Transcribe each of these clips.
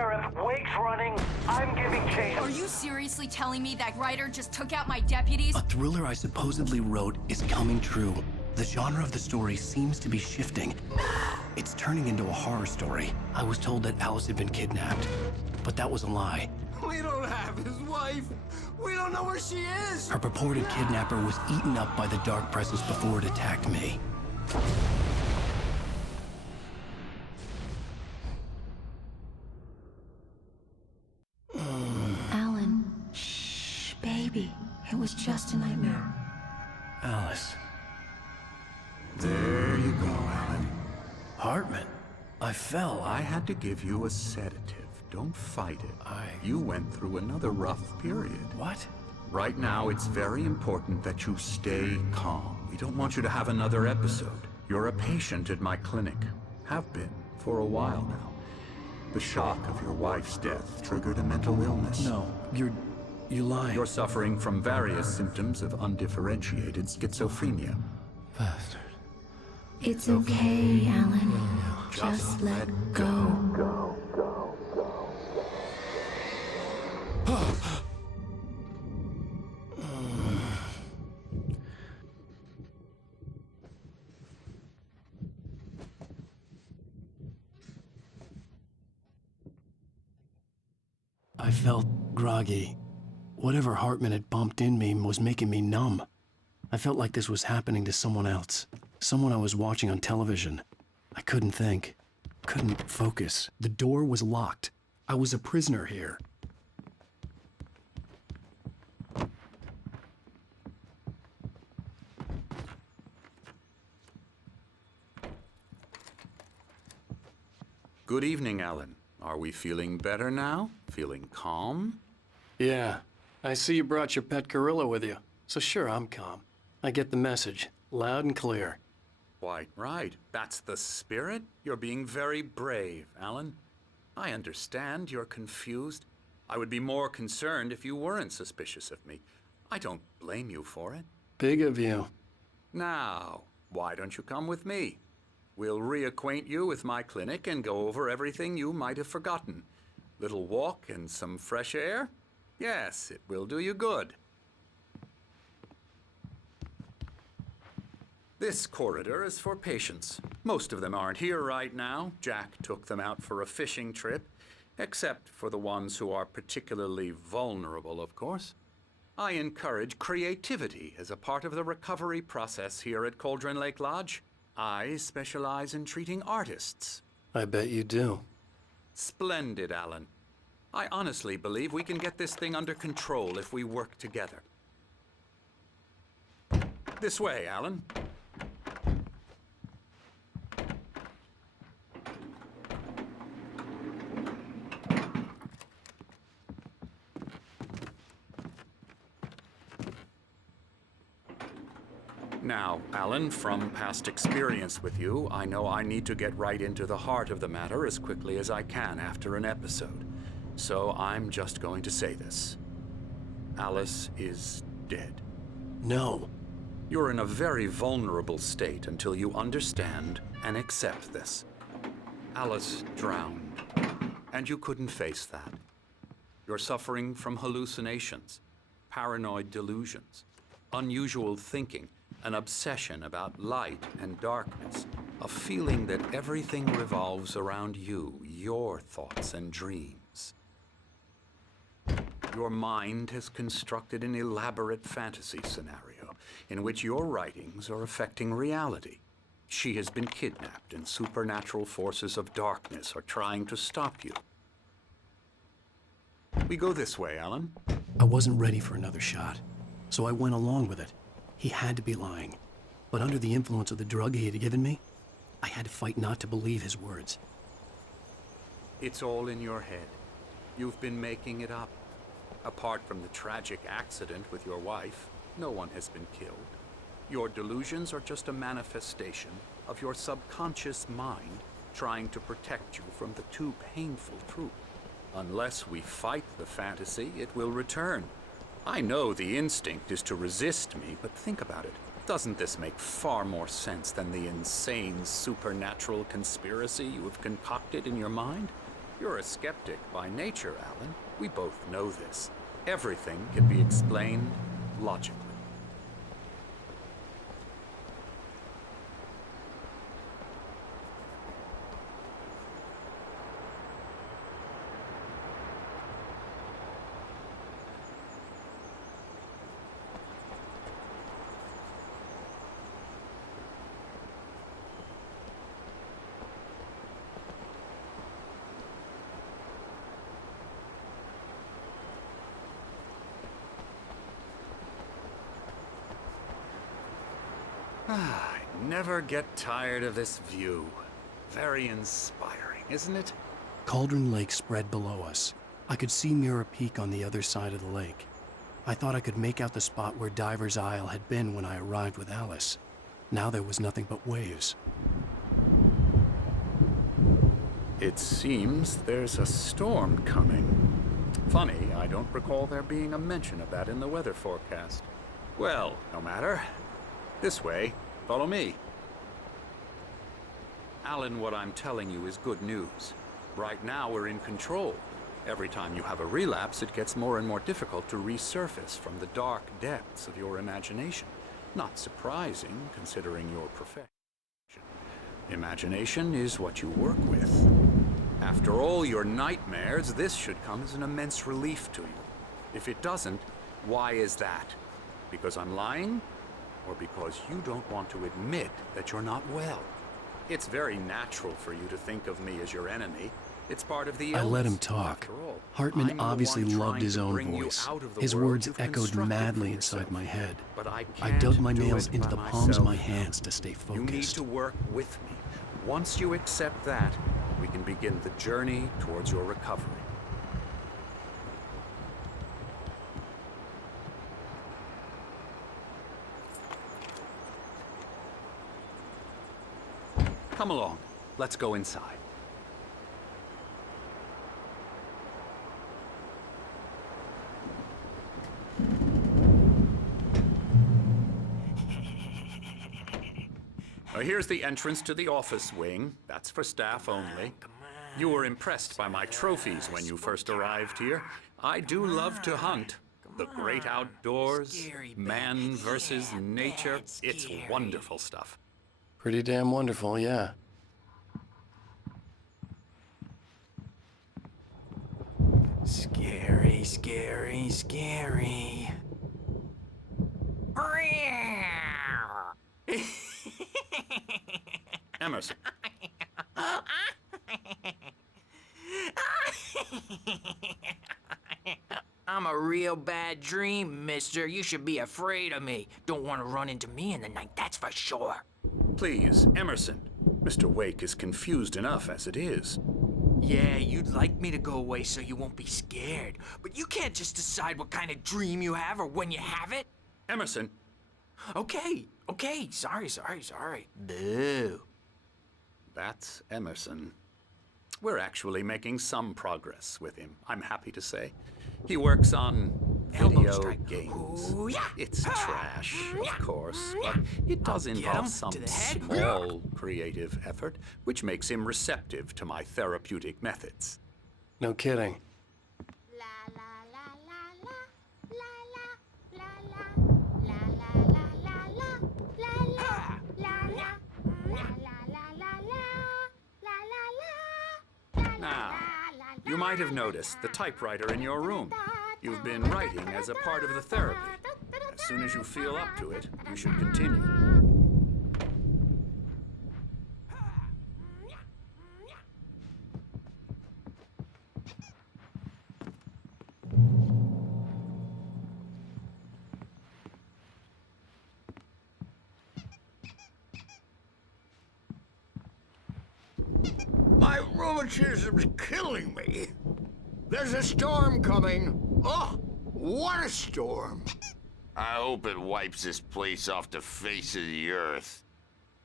Sheriff, Wake's running. I'm giving chase. Are you seriously telling me that writer just took out my deputies? A thriller I supposedly wrote is coming true. The genre of the story seems to be shifting. It's turning into a horror story. I was told that Alice had been kidnapped, but that was a lie. We don't have his wife. We don't know where she is. Her purported kidnapper was eaten up by the dark presence before it attacked me. Alan, shh, baby. It was just a nightmare. Alice. There you go, Alan. Hartman. I fell. I had to give you a sedative. Don't fight it. You went through another rough period. What? Right now, it's very important that you stay calm. We don't want you to have another episode. You're a patient at my clinic. Have been for a while now. The shock of your wife's death triggered a mental illness. No, you lied. You're suffering from various symptoms of undifferentiated schizophrenia. Bastard. It's okay, Alan. Just let go. I felt groggy. Whatever Hartman had bumped in me was making me numb. I felt like this was happening to someone else. Someone I was watching on television. I couldn't think. Couldn't focus. The door was locked. I was a prisoner here. Good evening, Alan. Are we feeling better now? Feeling calm? Yeah. I see you brought your pet gorilla with you. So sure, I'm calm. I get the message. Loud and clear. Quite right. That's the spirit. You're being very brave, Alan. I understand you're confused. I would be more concerned if you weren't suspicious of me. I don't blame you for it. Big of you. Now, why don't you come with me? We'll reacquaint you with my clinic and go over everything you might have forgotten. Little walk and some fresh air? Yes, it will do you good. This corridor is for patients. Most of them aren't here right now. Jack took them out for a fishing trip, except for the ones who are particularly vulnerable, of course. I encourage creativity as a part of the recovery process here at Cauldron Lake Lodge. I specialize in treating artists. I bet you do. Splendid, Alan. I honestly believe we can get this thing under control if we work together. This way, Alan. Now, Alan, from past experience with you, I know I need to get right into the heart of the matter as quickly as I can after an episode. So I'm just going to say this. Alice is dead. No. You're in a very vulnerable state until you understand and accept this. Alice drowned, and you couldn't face that. You're suffering from hallucinations, paranoid delusions, unusual thinking, an obsession about light and darkness, a feeling that everything revolves around you, your thoughts and dreams. Your mind has constructed an elaborate fantasy scenario in which your writings are affecting reality. She has been kidnapped and supernatural forces of darkness are trying to stop you. We go this way, Alan. I wasn't ready for another shot, so I went along with it. He had to be lying. But under the influence of the drug he had given me, I had to fight not to believe his words. It's all in your head. You've been making it up. Apart from the tragic accident with your wife, no one has been killed. Your delusions are just a manifestation of your subconscious mind trying to protect you from the too painful truth. Unless we fight the fantasy, it will return. I know the instinct is to resist me, but think about it. Doesn't this make far more sense than the insane supernatural conspiracy you have concocted in your mind? You're a skeptic by nature, Alan. We both know this. Everything can be explained logically. I never get tired of this view. Very inspiring, isn't it? Cauldron Lake spread below us. I could see Mirror Peak on the other side of the lake. I thought I could make out the spot where Diver's Isle had been when I arrived with Alice. Now there was nothing but waves. It seems there's a storm coming. Funny, I don't recall there being a mention of that in the weather forecast. Well, no matter. This way. Follow me. Alan, what I'm telling you is good news. Right now, we're in control. Every time you have a relapse, it gets more and more difficult to resurface from the dark depths of your imagination. Not surprising, considering your profession. Imagination is what you work with. After all your nightmares, this should come as an immense relief to you. If it doesn't, why is that? Because I'm lying? Or because you don't want to admit that you're not well? It's very natural for you to think of me as your enemy. It's part of the illness. I let him talk. After all, Hartman I'm the obviously one loved trying his to own bring you voice. out of the His world words you've echoed constructed madly for inside yourself. my head. But I I can't dug my do nails it into by the palms of my myself. hands to stay You need focused. to work with me. Once you accept that, we can begin the journey towards your recovery. Come along. Let's go inside. Here's the entrance to the office wing. That's for staff only. You were impressed by my trophies when you first arrived here. I do love to hunt. The great outdoors, man versus nature. It's wonderful stuff. Pretty damn wonderful, yeah. Scary, scary, scary. Emerson. I'm a real bad dream, mister. You should be afraid of me. Don't want to run into me in the night, that's for sure. Please, Emerson. Mr. Wake is confused enough as it is. Yeah, you'd like me to go away so you won't be scared. But you can't just decide what kind of dream you have or when you have it. Emerson. Okay. Sorry. Boo. That's Emerson. We're actually making some progress with him, I'm happy to say. He works on Elbow video strike. games. Ooh, yeah. It's trash, of course, but it does I'll get involve him some to the head. small creative effort, which makes him receptive to my therapeutic methods. No kidding. Now, you might have noticed the typewriter in your room. You've been writing as a part of the therapy. As soon as you feel up to it, you should continue. My rheumatism's killing me. There's a storm coming. Oh, what a storm. I hope it wipes this place off the face of the earth.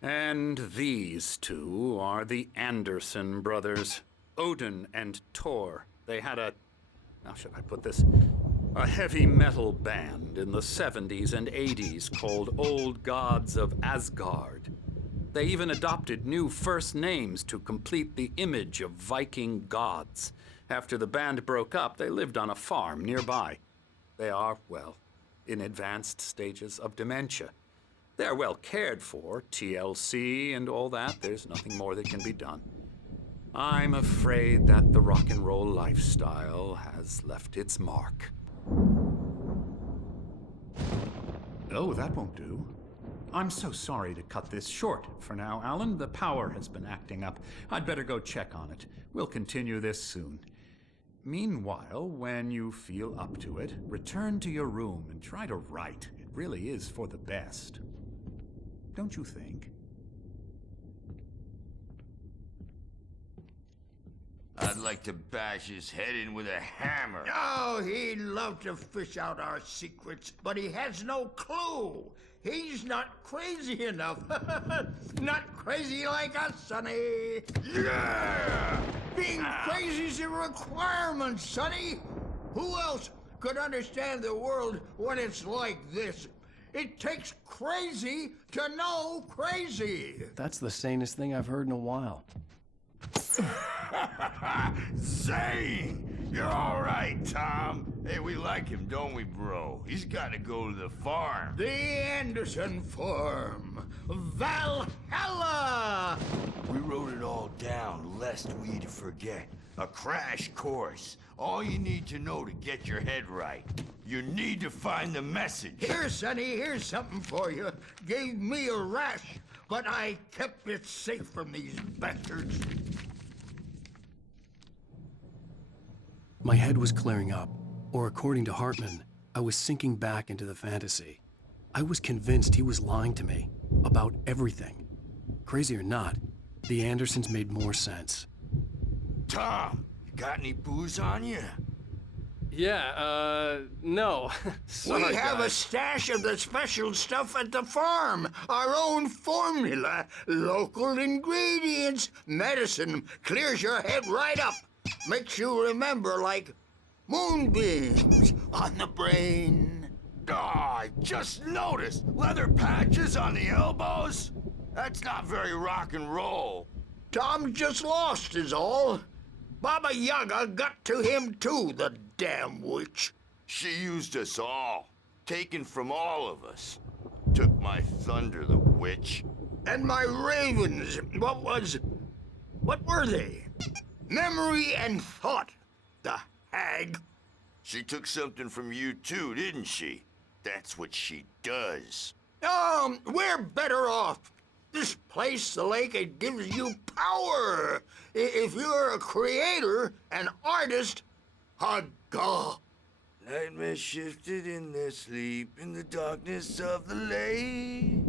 And these two are the Anderson brothers, Odin and Thor. They had how should I put this? A heavy metal band in the 70s and 80s called Old Gods of Asgard. They even adopted new first names to complete the image of Viking gods. After the band broke up, they lived on a farm nearby. They are, well, in advanced stages of dementia. They're well cared for, TLC and all that. There's nothing more that can be done. I'm afraid that the rock and roll lifestyle has left its mark. Oh, that won't do. I'm so sorry to cut this short for now, Alan. The power has been acting up. I'd better go check on it. We'll continue this soon. Meanwhile, when you feel up to it, return to your room and try to write. It really is for the best. Don't you think? I'd like to bash his head in with a hammer. Oh, he'd love to fish out our secrets, but he has no clue. He's not crazy enough. Not crazy like us, Sonny. Yeah! Being crazy's a requirement, Sonny. Who else could understand the world when it's like this? It takes crazy to know crazy. That's the sanest thing I've heard in a while. Zane! You're all right, Tom. Hey, we like him, don't we, bro? He's got to go to the farm. The Anderson Farm. Valhalla! We wrote it all down, lest we forget. A crash course. All you need to know to get your head right. You need to find the message. Here, Sonny, here's something for you. Gave me a rash, but I kept it safe from these bastards. My head was clearing up, or according to Hartman, I was sinking back into the fantasy. I was convinced he was lying to me about everything. Crazy or not, the Andersons made more sense. Tom, you got any booze on you? Yeah, no. Sorry, We have guys. a stash of the special stuff at the farm. Our own formula. Local ingredients. Medicine clears your head right up. Makes you remember like moonbeams on the brain. Oh, I just noticed. Leather patches on the elbows? That's not very rock and roll. Tom just lost is all. Baba Yaga got to him too, the damn witch. She used us all. Taken from all of us. Took my thunder, the witch. And my ravens, what were they? Memory and thought, the hag. She took something from you too, didn't she? That's what she does. We're better off. This place, the lake, it gives you power. If you're a creator, an artist, a god. Nightmare shifted in their sleep in the darkness of the lake.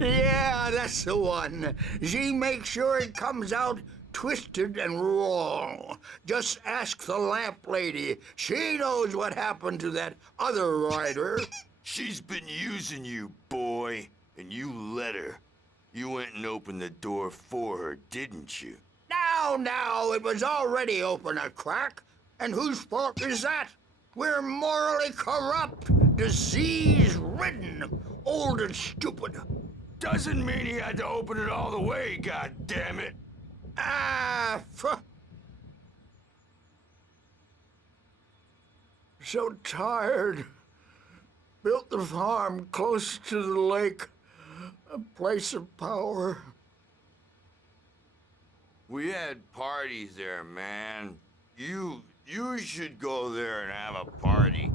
Yeah, that's the one. She makes sure it comes out twisted and wrong. Just ask the lamp lady. She knows what happened to that other writer. She's been using you, boy, and you let her. You went and opened the door for her, didn't you? Now, it was already open a crack. And whose fault is that? We're morally corrupt, disease-ridden, old and stupid. Doesn't mean he had to open it all the way, goddammit. So tired. Built the farm close to the lake, a place of power. We had parties there, man. You should go there and have a party.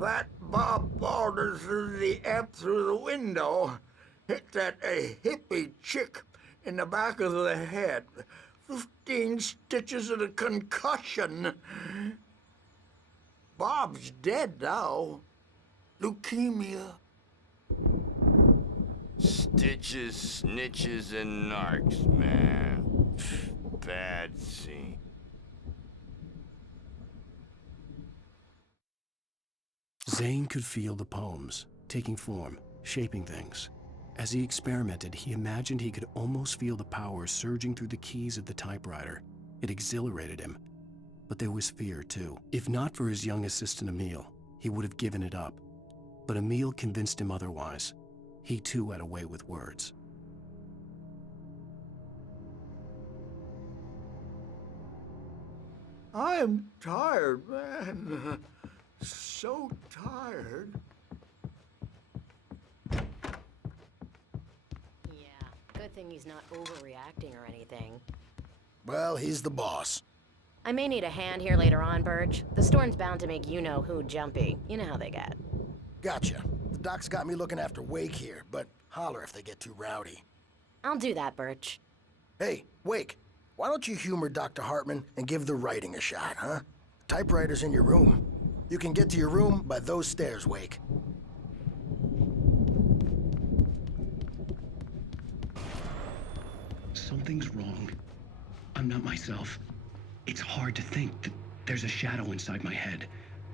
That Bob Baldwin threw the amp through the window, hit that hippie chick in the back of the head. 15 stitches and a concussion. Bob's dead now. Leukemia. Stitches, snitches, and narcs, man. Bad scene. Zane could feel the poems, taking form, shaping things. As he experimented, he imagined he could almost feel the power surging through the keys of the typewriter. It exhilarated him. But there was fear, too. If not for his young assistant Emil, he would have given it up. But Emil convinced him otherwise. He too had a way with words. I am tired, man. So tired. Yeah, good thing he's not overreacting or anything. Well, he's the boss. I may need a hand here later on, Birch. The storm's bound to make you-know-who jumpy. You know how they get. Gotcha. The doc's got me looking after Wake here, but holler if they get too rowdy. I'll do that, Birch. Hey, Wake, why don't you humor Dr. Hartman and give the writing a shot, huh? The typewriter's in your room. You can get to your room by those stairs, Wake. Something's wrong. I'm not myself. It's hard to think that there's a shadow inside my head.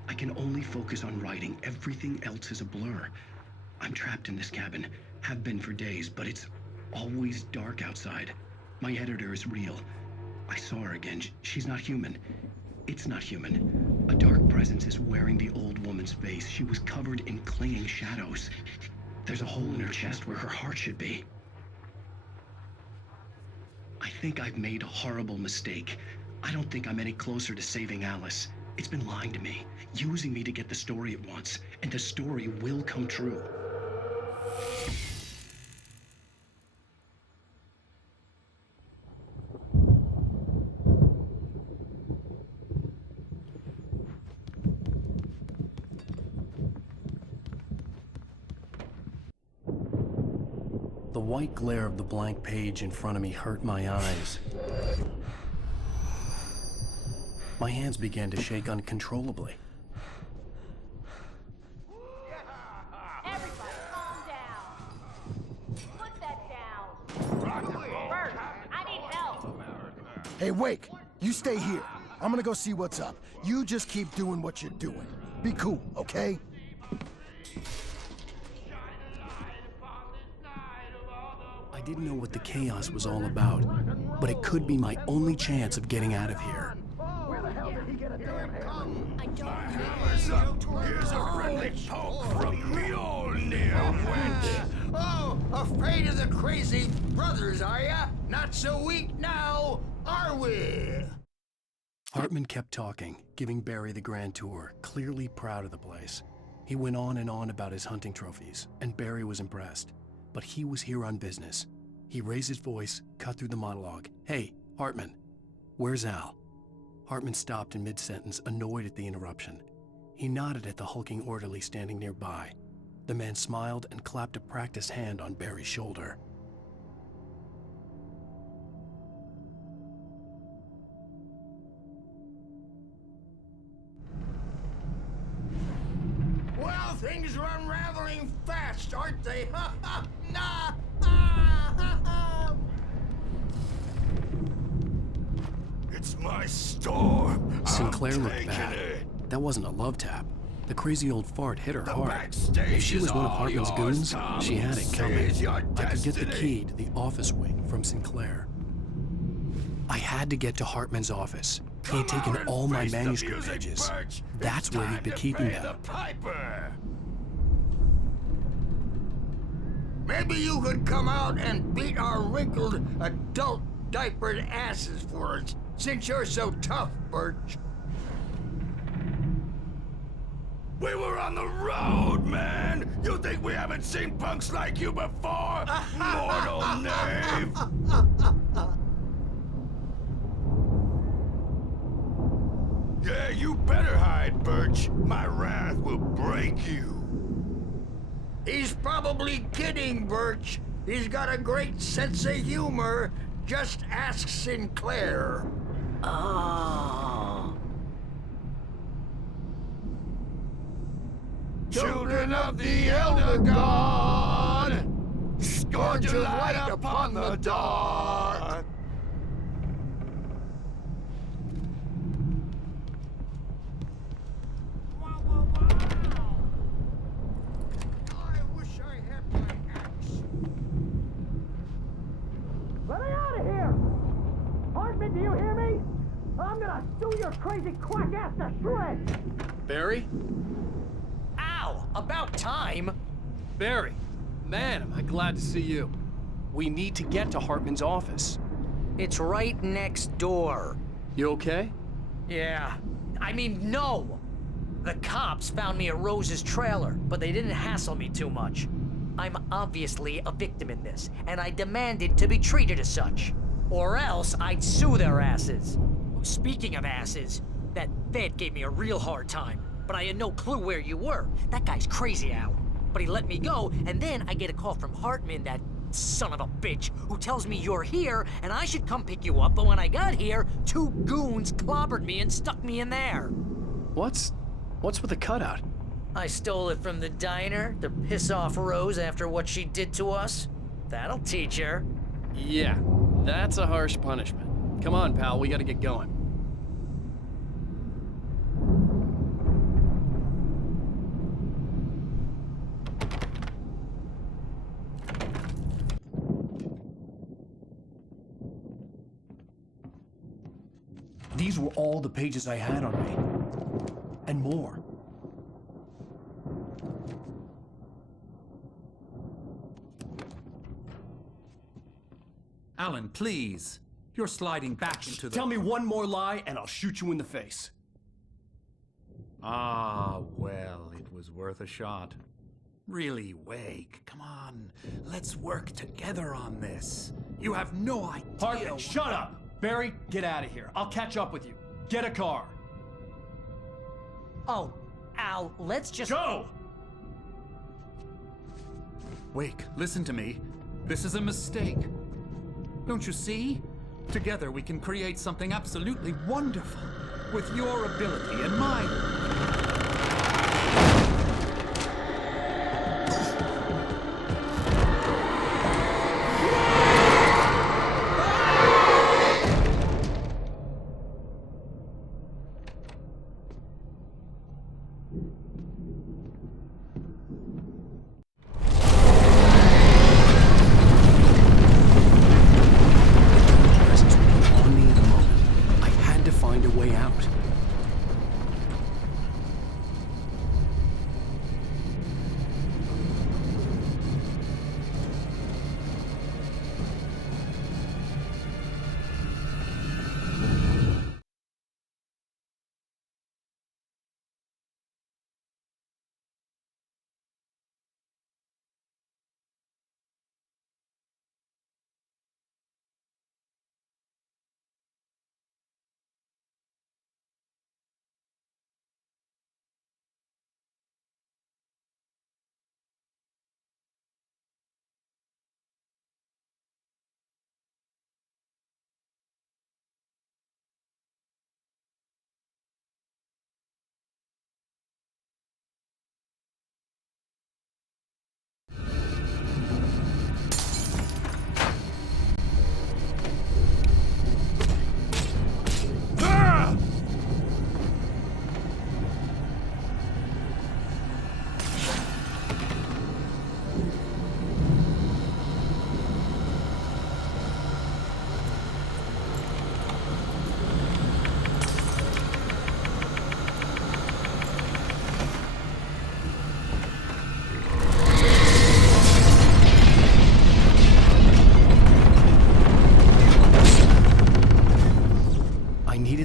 I can only focus on writing. Everything else is a blur. I'm trapped in this cabin. Have been for days, but it's always dark outside. My editor is real. I saw her again. She's not human. It's not human. A dark presence is wearing the old woman's face. She was covered in clinging shadows. There's a hole in her chest where her heart should be. I think I've made a horrible mistake. I don't think I'm any closer to saving Alice. It's been lying to me, using me to get the story it wants, and the story will come true. The white glare of the blank page in front of me hurt my eyes. My hands began to shake uncontrollably. Everybody, calm down. Put that down. Bert, I need help. Hey, Wake, you stay here. I'm gonna go see what's up. You just keep doing what you're doing. Be cool, okay? I didn't know what the chaos was all about, but it could be my only chance of getting out of here. I don't Hammer's up. Here's a friendly poke from Mjolnir, wench. Oh, afraid of the crazy brothers, are ya? Not so weak now, are we? Hartman kept talking, giving Barry the grand tour, clearly proud of the place. He went on and on about his hunting trophies, and Barry was impressed. But he was here on business. He raised his voice, cut through the monologue. Hey, Hartman, where's Al? Hartman stopped in mid-sentence, annoyed at the interruption. He nodded at the hulking orderly standing nearby. The man smiled and clapped a practiced hand on Barry's shoulder. Well, things are unraveling fast, aren't they? Ha ha! Nah! It's my storm. Sinclair I'm looked taking bad. it. That wasn't a love tap. The crazy old fart hit her The hard. backstage If she was is one of all Hartman's yours, goons, Tom. she had it coming. Seize your I could get the destiny. key to the office wing from Sinclair. I had to get to Hartman's office. He had Come taken out and all my face the manuscript music, pages. Birch. That's It's where he'd time been to keeping pay them. the piper. Maybe you could come out and beat our wrinkled, adult diapered asses for us, since you're so tough, Birch. We were on the road, man! You think we haven't seen punks like you before? Mortal knave! Yeah, you better hide, Birch. My wrath will break you. He's probably kidding, Birch. He's got a great sense of humor. Just ask Sinclair. Oh. Children of the Elder God, scourge your light upon the dark. I wish I had my axe. Let me out of here! Hartman, do you hear me? I'm gonna stew your crazy quack ass to shreds! Barry? Ah! Al, about time! Barry, man, am I glad to see you. We need to get to Hartman's office. It's right next door. You okay? Yeah. I mean, no! The cops found me at Rose's trailer, but they didn't hassle me too much. I'm obviously a victim in this, and I demanded to be treated as such. Or else I'd sue their asses. Speaking of asses, that Fed gave me a real hard time, but I had no clue where you were. That guy's crazy, Al. But he let me go, and then I get a call from Hartman, that son of a bitch, who tells me you're here and I should come pick you up, but when I got here, 2 goons clobbered me and stuck me in there. What's with the cutout? I stole it from the diner to piss off Rose after what she did to us. That'll teach her. Yeah, that's a harsh punishment. Come on, pal, we gotta get going. These were all the pages I had on me. And more. Alan, please. You're sliding back into the... Tell me one more lie and I'll shoot you in the face. Ah, well, it was worth a shot. Really, Wake, come on. Let's work together on this. You have no idea... Hartman, shut up! Barry, get out of here. I'll catch up with you. Get a car. Oh, Al, let's just... Go! Wake, listen to me. This is a mistake. Don't you see? Together we can create something absolutely wonderful. With your ability and mine.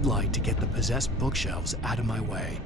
Light to get the possessed bookshelves out of my way.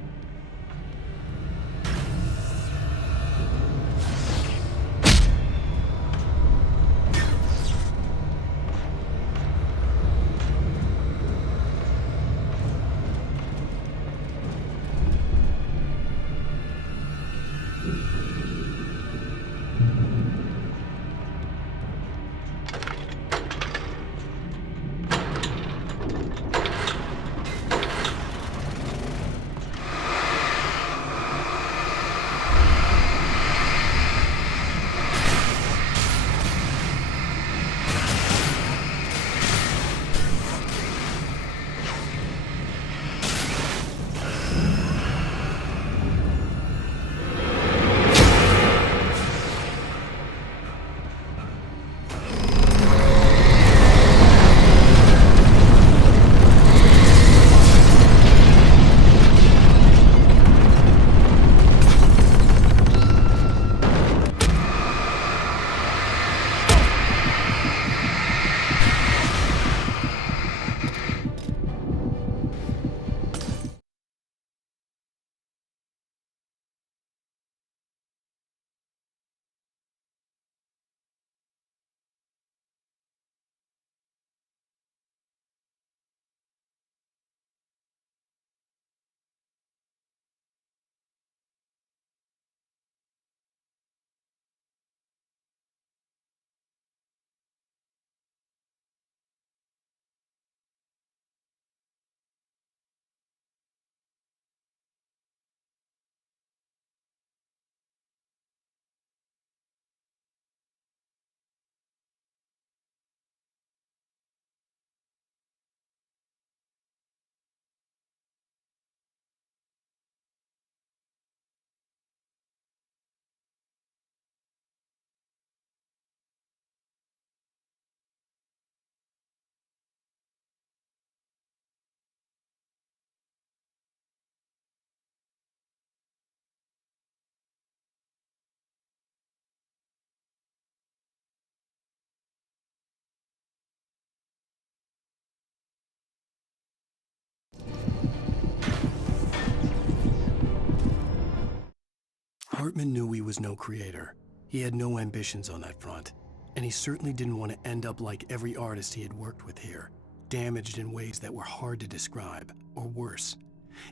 Hartman knew he was no creator. He had no ambitions on that front. And he certainly didn't want to end up like every artist he had worked with here, damaged in ways that were hard to describe, or worse.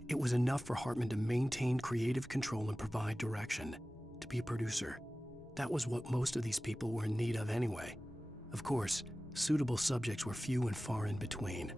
It was enough for Hartman to maintain creative control and provide direction, to be a producer. That was what most of these people were in need of anyway. Of course, suitable subjects were few and far in between.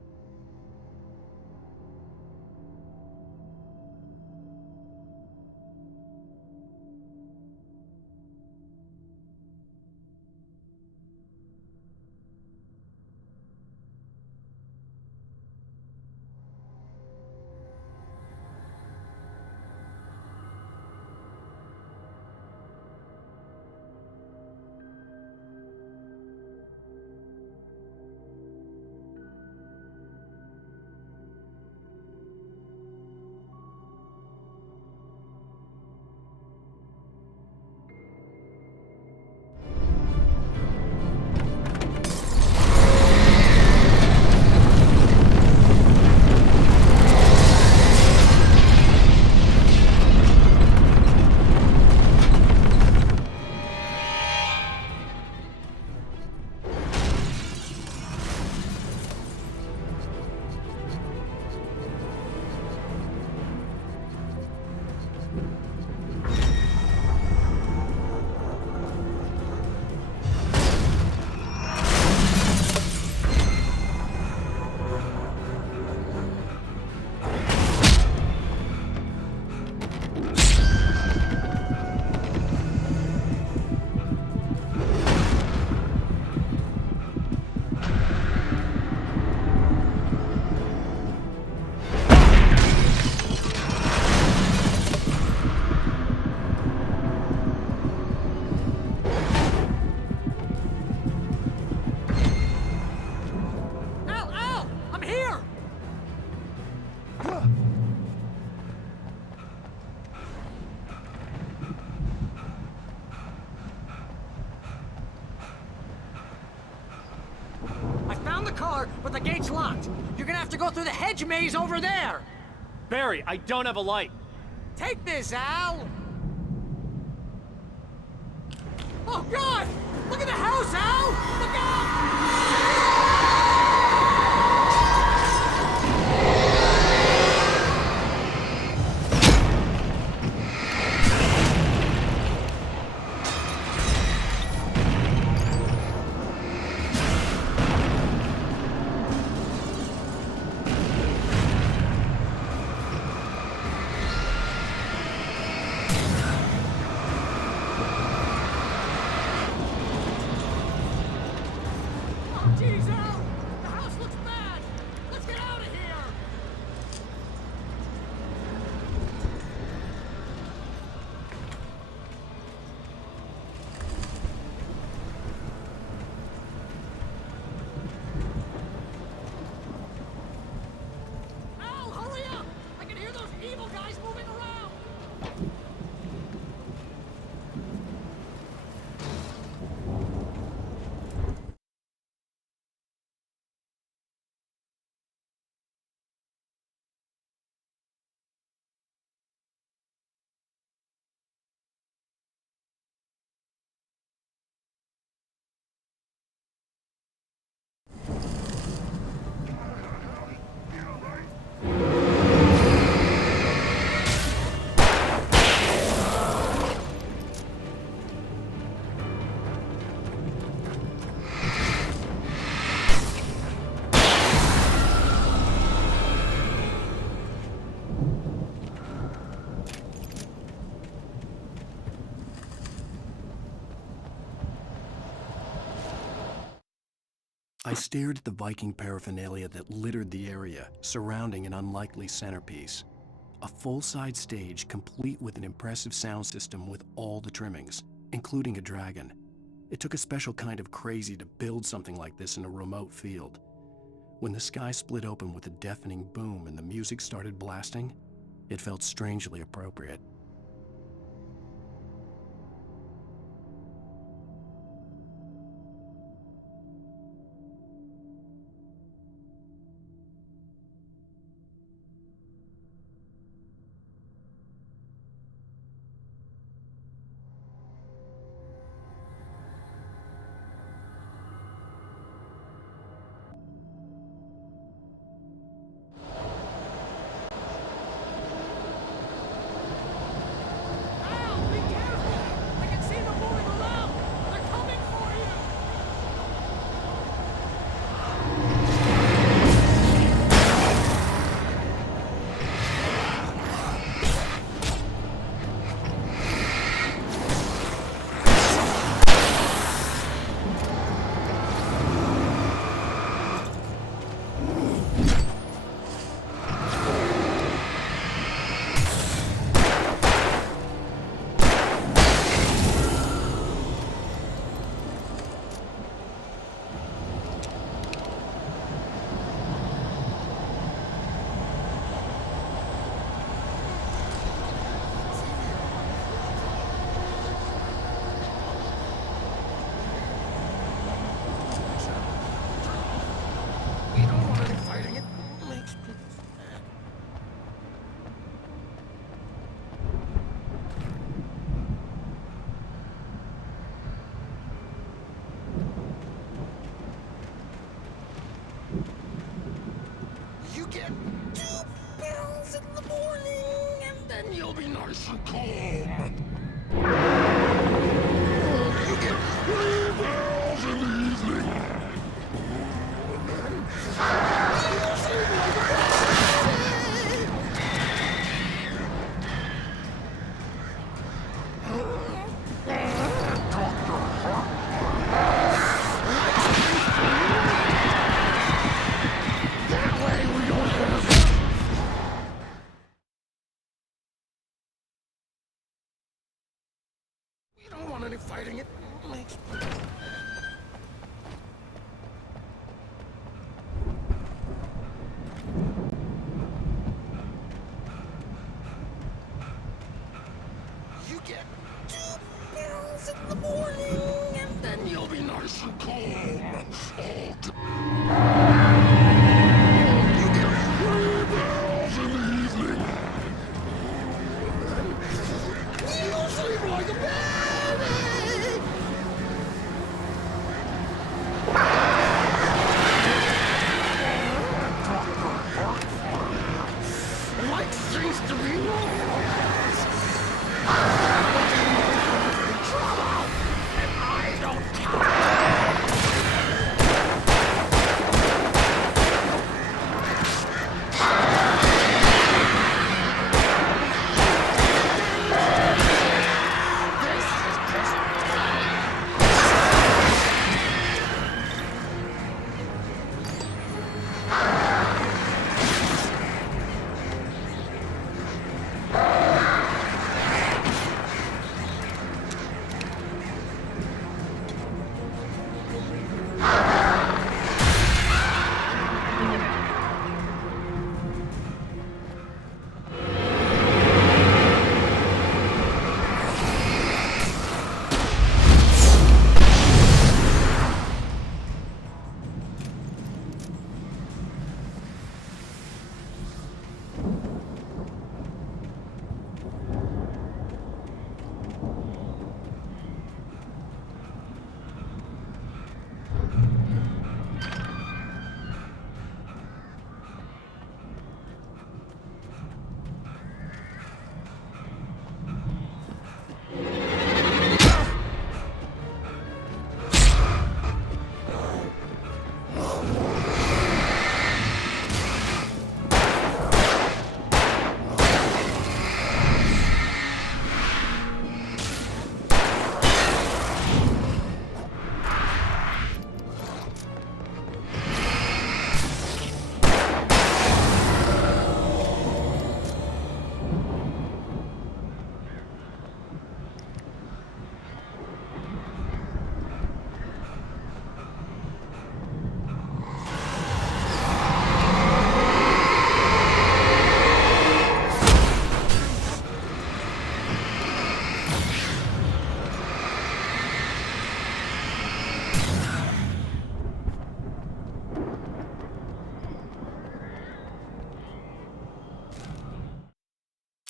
But the gate's locked. You're gonna have to go through the hedge maze over there. Barry, I don't have a light. Take this, Al! Oh, God! Look at the house, Al! Look out! Jeez, Al! The house looks bad! Let's get out of here! Al, hurry up! I can hear those evil guys moving around! I stared at the Viking paraphernalia that littered the area, surrounding an unlikely centerpiece. A full-size stage complete with an impressive sound system with all the trimmings, including a dragon. It took a special kind of crazy to build something like this in a remote field. When the sky split open with a deafening boom and the music started blasting, it felt strangely appropriate. get 2 pills in the morning, and then you'll be nice and calm. You get 3 pills in the evening. And then you'll sleep like a baby. We don't want any fighting. It makes... You get 2 pills in the morning, and then you'll be nice and calm. You get 3 pills in the evening. And then you'll sleep like a baby. Like things to be yours. Trouble, and I don't care.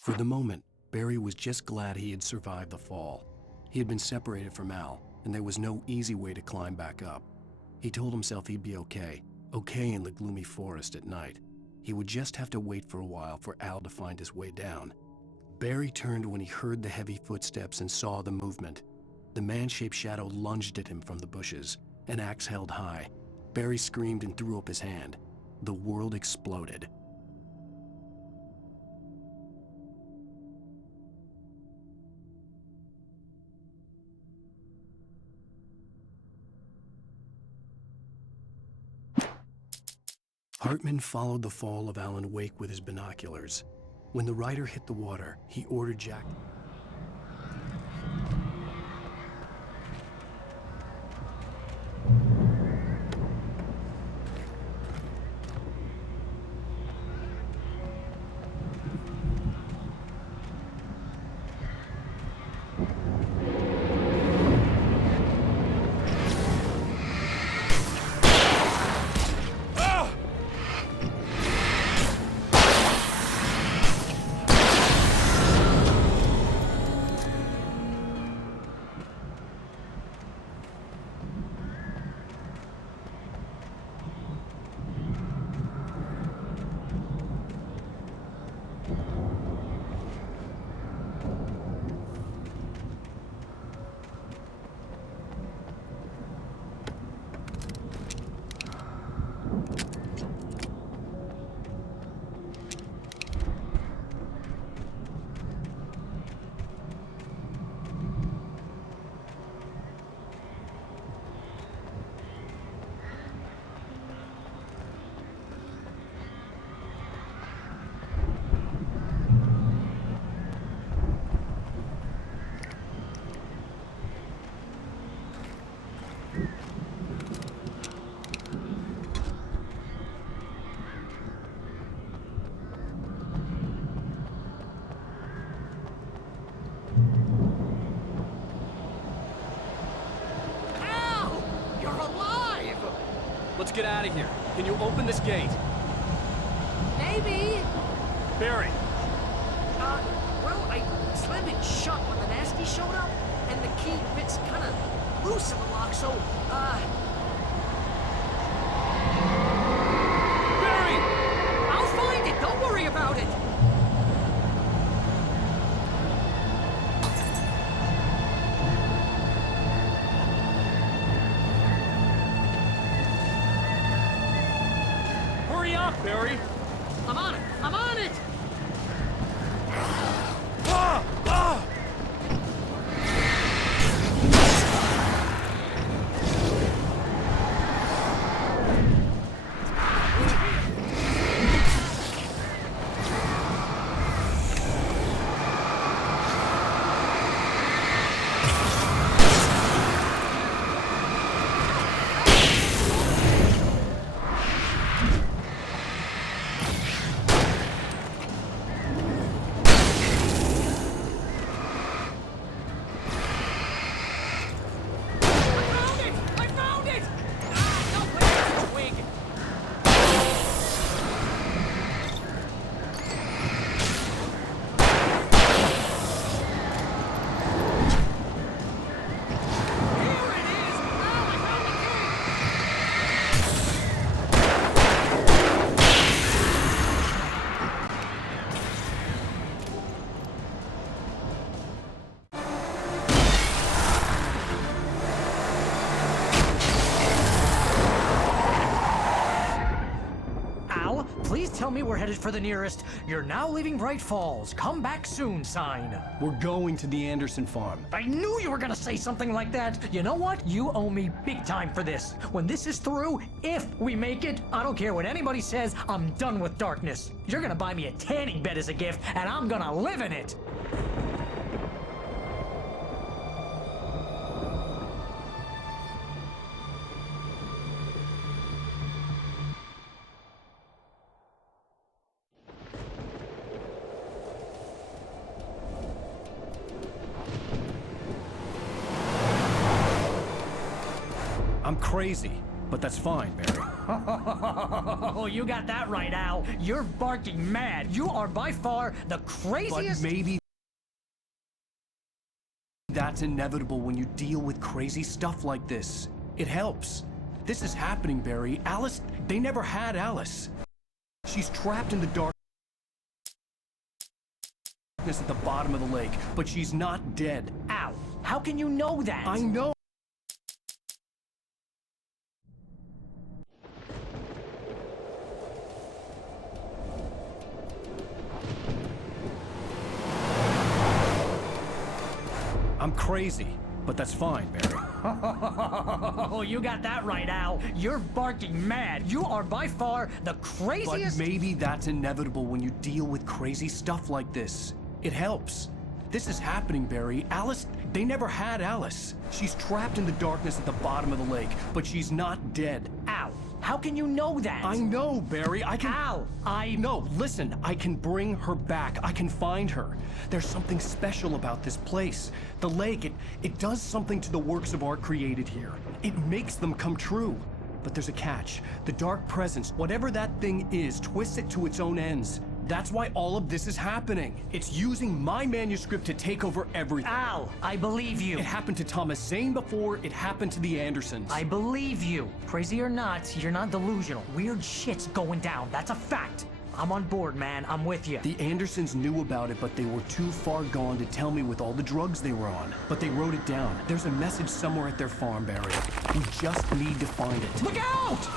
For the moment, Barry was just glad he had survived the fall. He had been separated from Al, and there was no easy way to climb back up. He told himself he'd be okay in the gloomy forest at night. He would just have to wait for a while for Al to find his way down. Barry turned when he heard the heavy footsteps and saw the movement. The man-shaped shadow lunged at him from the bushes, an axe held high. Barry screamed and threw up his hand. The world exploded. Hartman followed the fall of Alan Wake with his binoculars. When the rider hit the water, he ordered Jack... get out of here. Can you open this gate? Maybe. Barry. Well, I slammed it shut when the nasty showed up, and the key fits kind of loose in the lock, so, Barry! I'll find it! Don't worry about it! Hurry up, Barry! I'm on it! I'm on it! Ah! Ah! Please tell me we're headed for the nearest "You're now leaving Bright Falls. Come back soon" sign. We're going to the Anderson farm. I knew you were gonna say something like that. You know what? You owe me big time for this. When this is through, if we make it, I don't care what anybody says, I'm done with darkness. You're gonna buy me a tanning bed as a gift, and I'm gonna live in it. I'm crazy, but that's fine, Barry. Oh, you got that right, Al. You're barking mad. You are by far the craziest— But maybe that's inevitable when you deal with crazy stuff like this. It helps. This is happening, Barry. Alice, they never had Alice. She's trapped in the darkness at the bottom of the lake, but she's not dead. Al, how can you know that? I know. I'm crazy, but that's fine, Barry. Oh, you got that right, Al. You're barking mad. You are by far the craziest— But maybe that's inevitable when you deal with crazy stuff like this. It helps. This is happening, Barry. Alice, they never had Alice. She's trapped in the darkness at the bottom of the lake, but she's not dead. Al, how can you know that? I know, Barry. I can— Al, No, listen. I can bring her back. I can find her. There's something special about this place. The lake, it does something to the works of art created here. It makes them come true. But there's a catch. The dark presence, whatever that thing is, twists it to its own ends. That's why all of this is happening. It's using my manuscript to take over everything. Al, I believe you. It happened to Thomas Zane before, it happened to the Andersons. I believe you. Crazy or not, you're not delusional. Weird shit's going down. That's a fact. I'm on board, man. I'm with you. The Andersons knew about it, but they were too far gone to tell me with all the drugs they were on. But they wrote it down. There's a message somewhere at their farm, Barry. We just need to find it. Look out!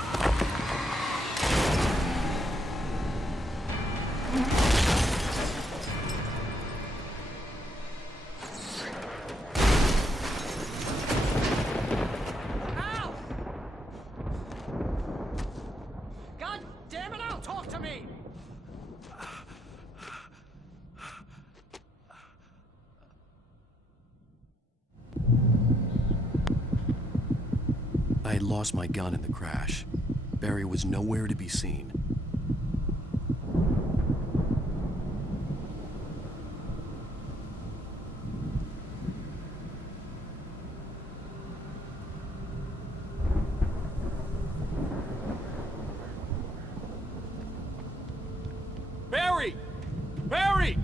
Al! God damn it, Al! Talk to me! I had lost my gun in the crash. Barry was nowhere to be seen. Barry!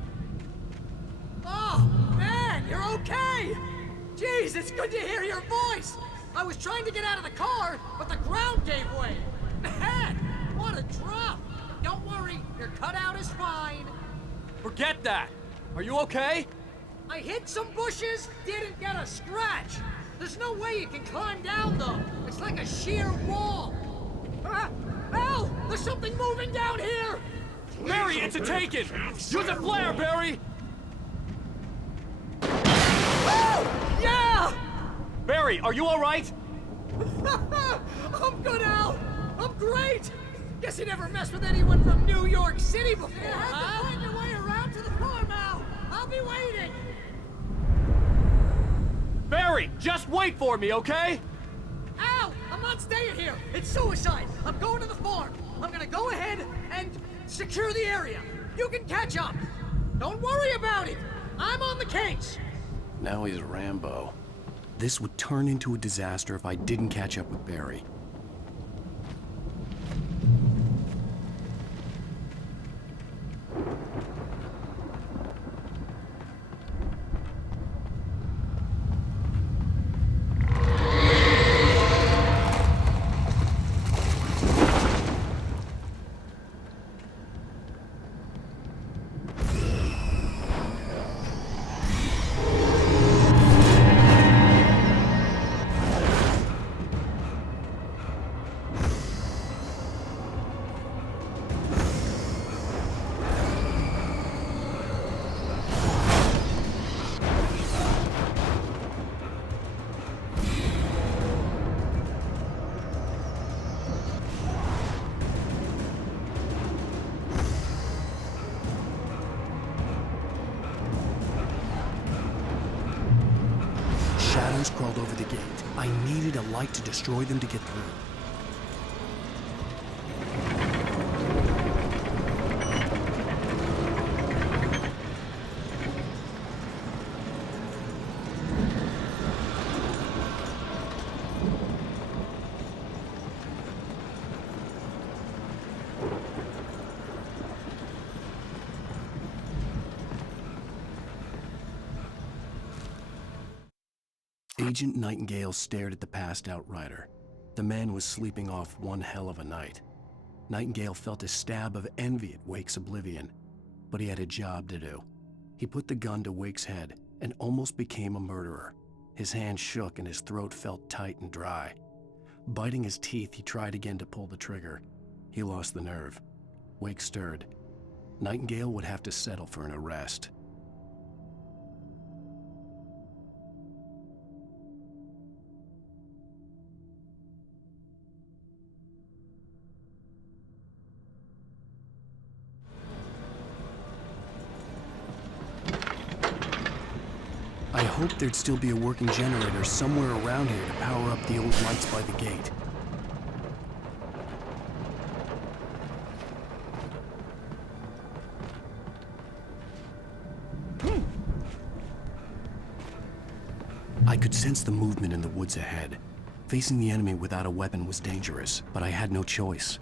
Oh, man, you're okay! Jeez, it's good to hear your voice! I was trying to get out of the car, but the ground gave way! Man, what a drop! Don't worry, your cutout is fine. Forget that! Are you okay? I hit some bushes, didn't get a scratch. There's no way you can climb down, though. It's like a sheer wall. Ah, Al, there's something moving down here! Barry, it's a taken! Use a flare, Barry! Oh, yeah! Barry, are you alright? I'm good, Al. I'm great. Guess you never messed with anyone from New York City before, You have to find your way around to the farm, Al. I'll be waiting. Barry, just wait for me, okay? Al, I'm not staying here. It's suicide. I'm going to the farm. I'm gonna go ahead and secure the area. You can catch up. Don't worry about it. I'm on the case. Now he's Rambo. This would turn into a disaster if I didn't catch up with Barry. Shadows crawled over the gate. I needed a light to destroy them to get through. Agent Nightingale stared at the passed-out rider. The man was sleeping off one hell of a night. Nightingale felt a stab of envy at Wake's oblivion, but he had a job to do. He put the gun to Wake's head and almost became a murderer. His hand shook and his throat felt tight and dry. Biting his teeth, he tried again to pull the trigger. He lost the nerve. Wake stirred. Nightingale would have to settle for an arrest. I hoped there'd still be a working generator somewhere around here to power up the old lights by the gate. I could sense the movement in the woods ahead. Facing the enemy without a weapon was dangerous, but I had no choice.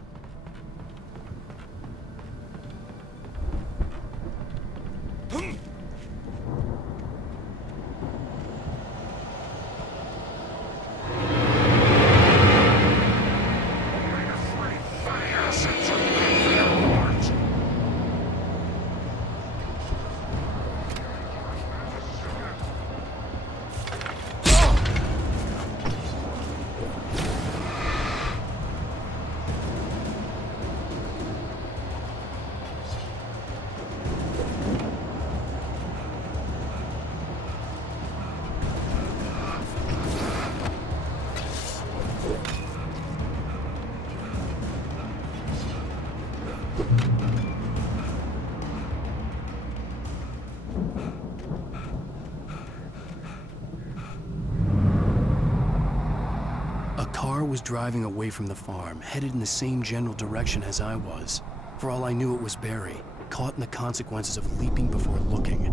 Was driving away from the farm, headed in the same general direction as I was. For all I knew, it was Barry, caught in the consequences of leaping before looking.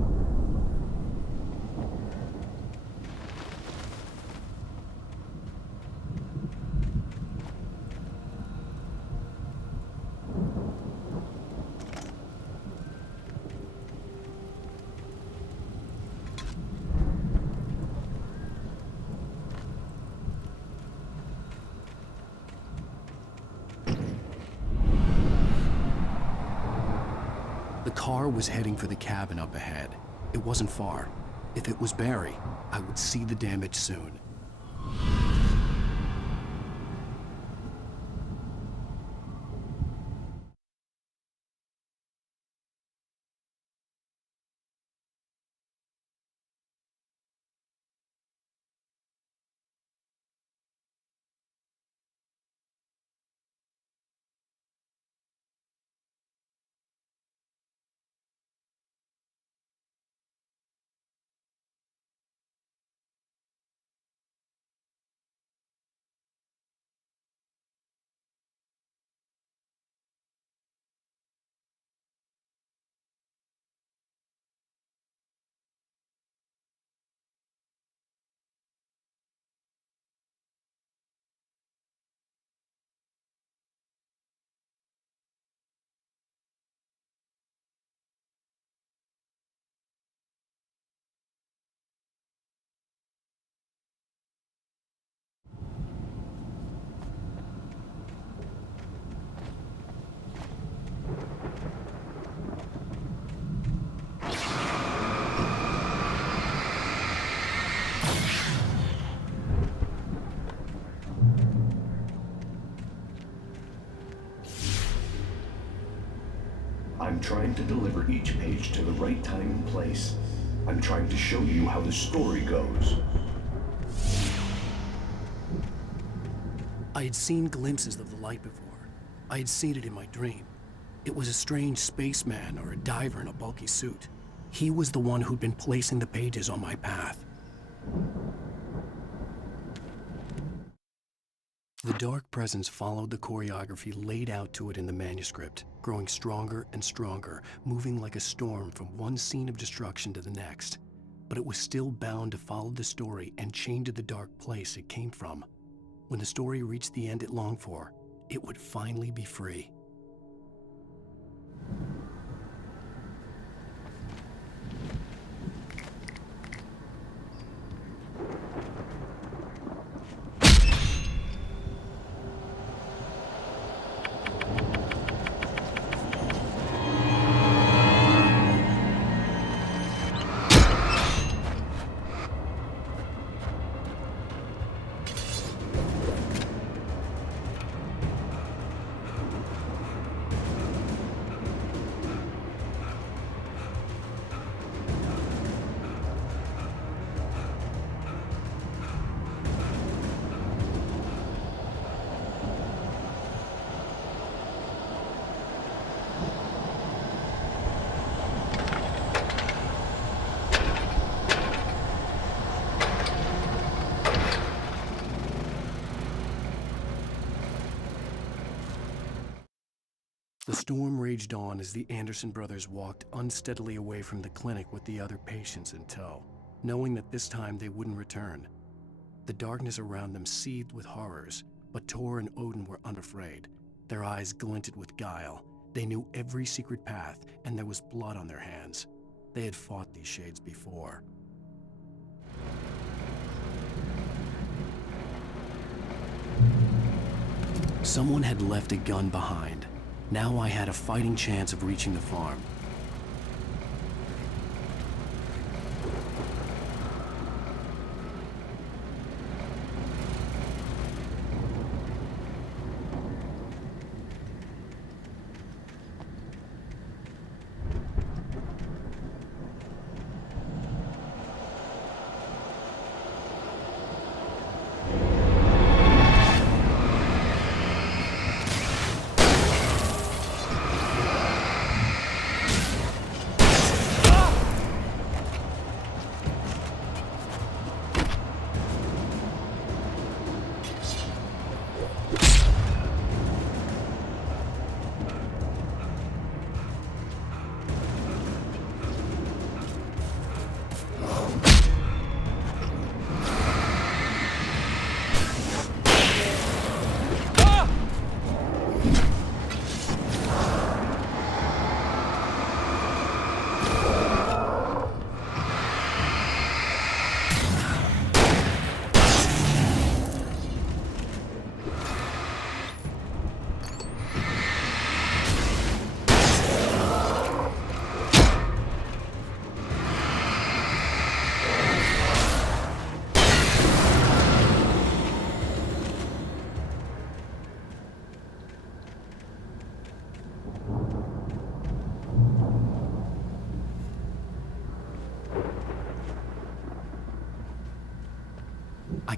The car was heading for the cabin up ahead. It wasn't far. If it was Barry, I would see the damage soon. I'm trying to deliver each page to the right time and place. I'm trying to show you how the story goes. I had seen glimpses of the light before. I had seen it in my dream. It was a strange spaceman or a diver in a bulky suit. He was the one who'd been placing the pages on my path. The dark presence followed the choreography laid out to it in the manuscript, growing stronger and stronger, moving like a storm from one scene of destruction to the next. But it was still bound to follow the story and chained to the dark place it came from. When the story reached the end it longed for, it would finally be free. The storm raged on as the Anderson brothers walked unsteadily away from the clinic with the other patients in tow, knowing that this time they wouldn't return. The darkness around them seethed with horrors, but Tor and Odin were unafraid. Their eyes glinted with guile. They knew every secret path, and there was blood on their hands. They had fought these shades before. Someone had left a gun behind. Now I had a fighting chance of reaching the farm.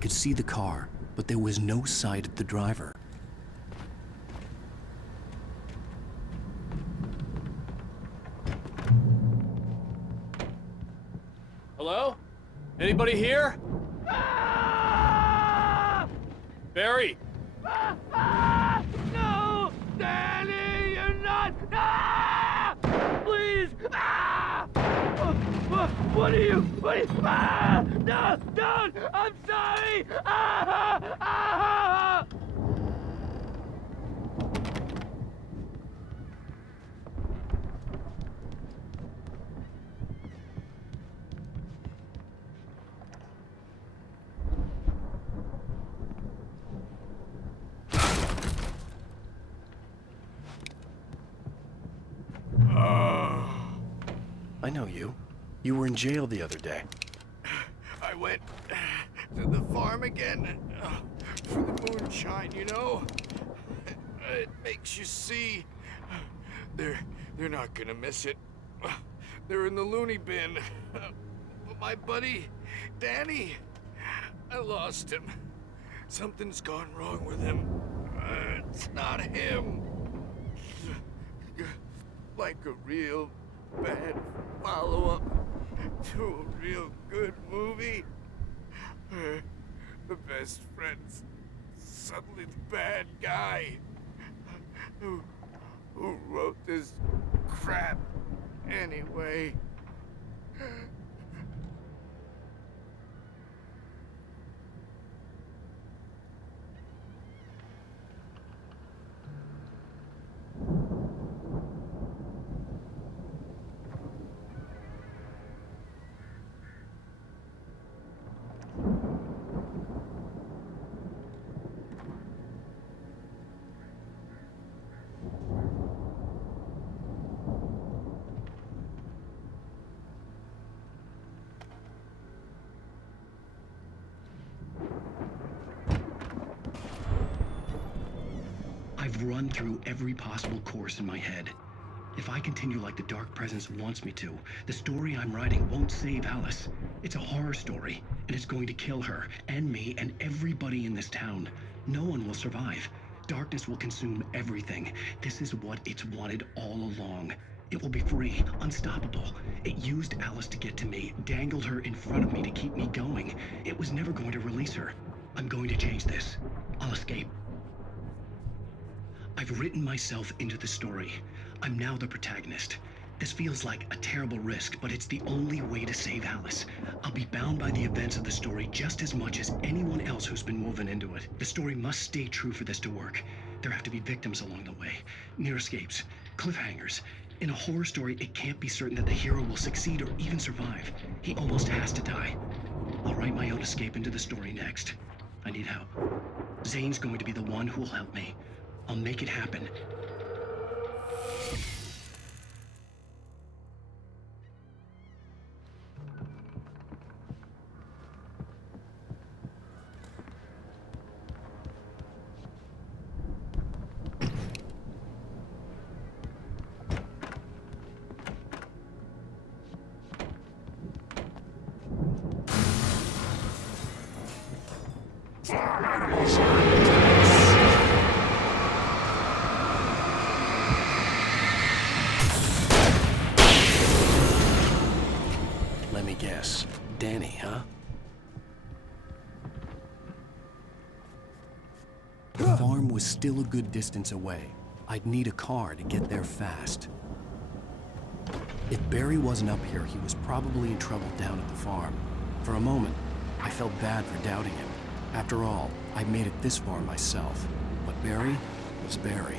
could see the car, but there was no sight of the driver. Hello? Anybody here? Barry! No! Danny, you're not! Ah! Please! Ah! What are you? What are you? Ah! No! Don't! I'm sorry! Ah! Ah! I know you. You were in jail the other day. I went to the farm again for the moonshine, you know? It makes you see. They're not gonna miss it. They're in the loony bin. But my buddy, Danny, I lost him. Something's gone wrong with him. It's not him. Like a real bad follow-up to a real good movie. The best friend's suddenly the bad guy who wrote this crap anyway. I've run through every possible course in my head. If I continue like the Dark Presence wants me to, the story I'm writing won't save Alice. It's a horror story, and it's going to kill her, and me, and everybody in this town. No one will survive. Darkness will consume everything. This is what it's wanted all along. It will be free, unstoppable. It used Alice to get to me, dangled her in front of me to keep me going. It was never going to release her. I'm going to change this. I'll escape. I've written myself into the story. I'm now the protagonist. This feels like a terrible risk, but it's the only way to save Alice. I'll be bound by the events of the story just as much as anyone else who's been woven into it. The story must stay true for this to work. There have to be victims along the way, near escapes, cliffhangers. In a horror story, it can't be certain that the hero will succeed or even survive. He almost has to die. I'll write my own escape into the story next. I need help. Zane's going to be the one who will help me. I'll make it happen. Let me guess. Danny, huh? The farm was still a good distance away. I'd need a car to get there fast. If Barry wasn't up here, he was probably in trouble down at the farm. For a moment, I felt bad for doubting him. After all, I'd made it this far myself. But Barry was Barry.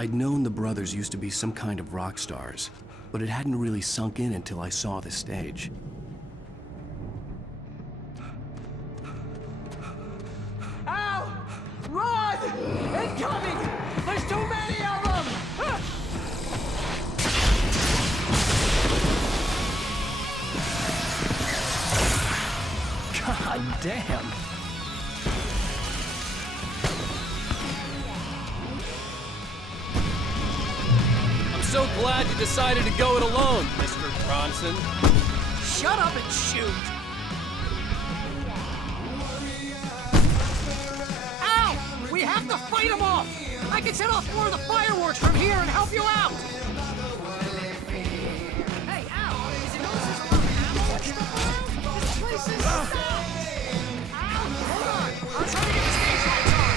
I'd known the brothers used to be some kind of rock stars, but it hadn't really sunk in until I saw the stage. Al! Run! Incoming! There's too many of them! God damn! I'm so glad you decided to go it alone, Mr. Bronson. Shut up and shoot! Ow! We have to fight them off! I can set off more of the fireworks from here and help you out! Hey, Al! Did you notice there's a lot of ammo and stuff around? This place is... Al, hold on! I'm trying to get the stage lights on!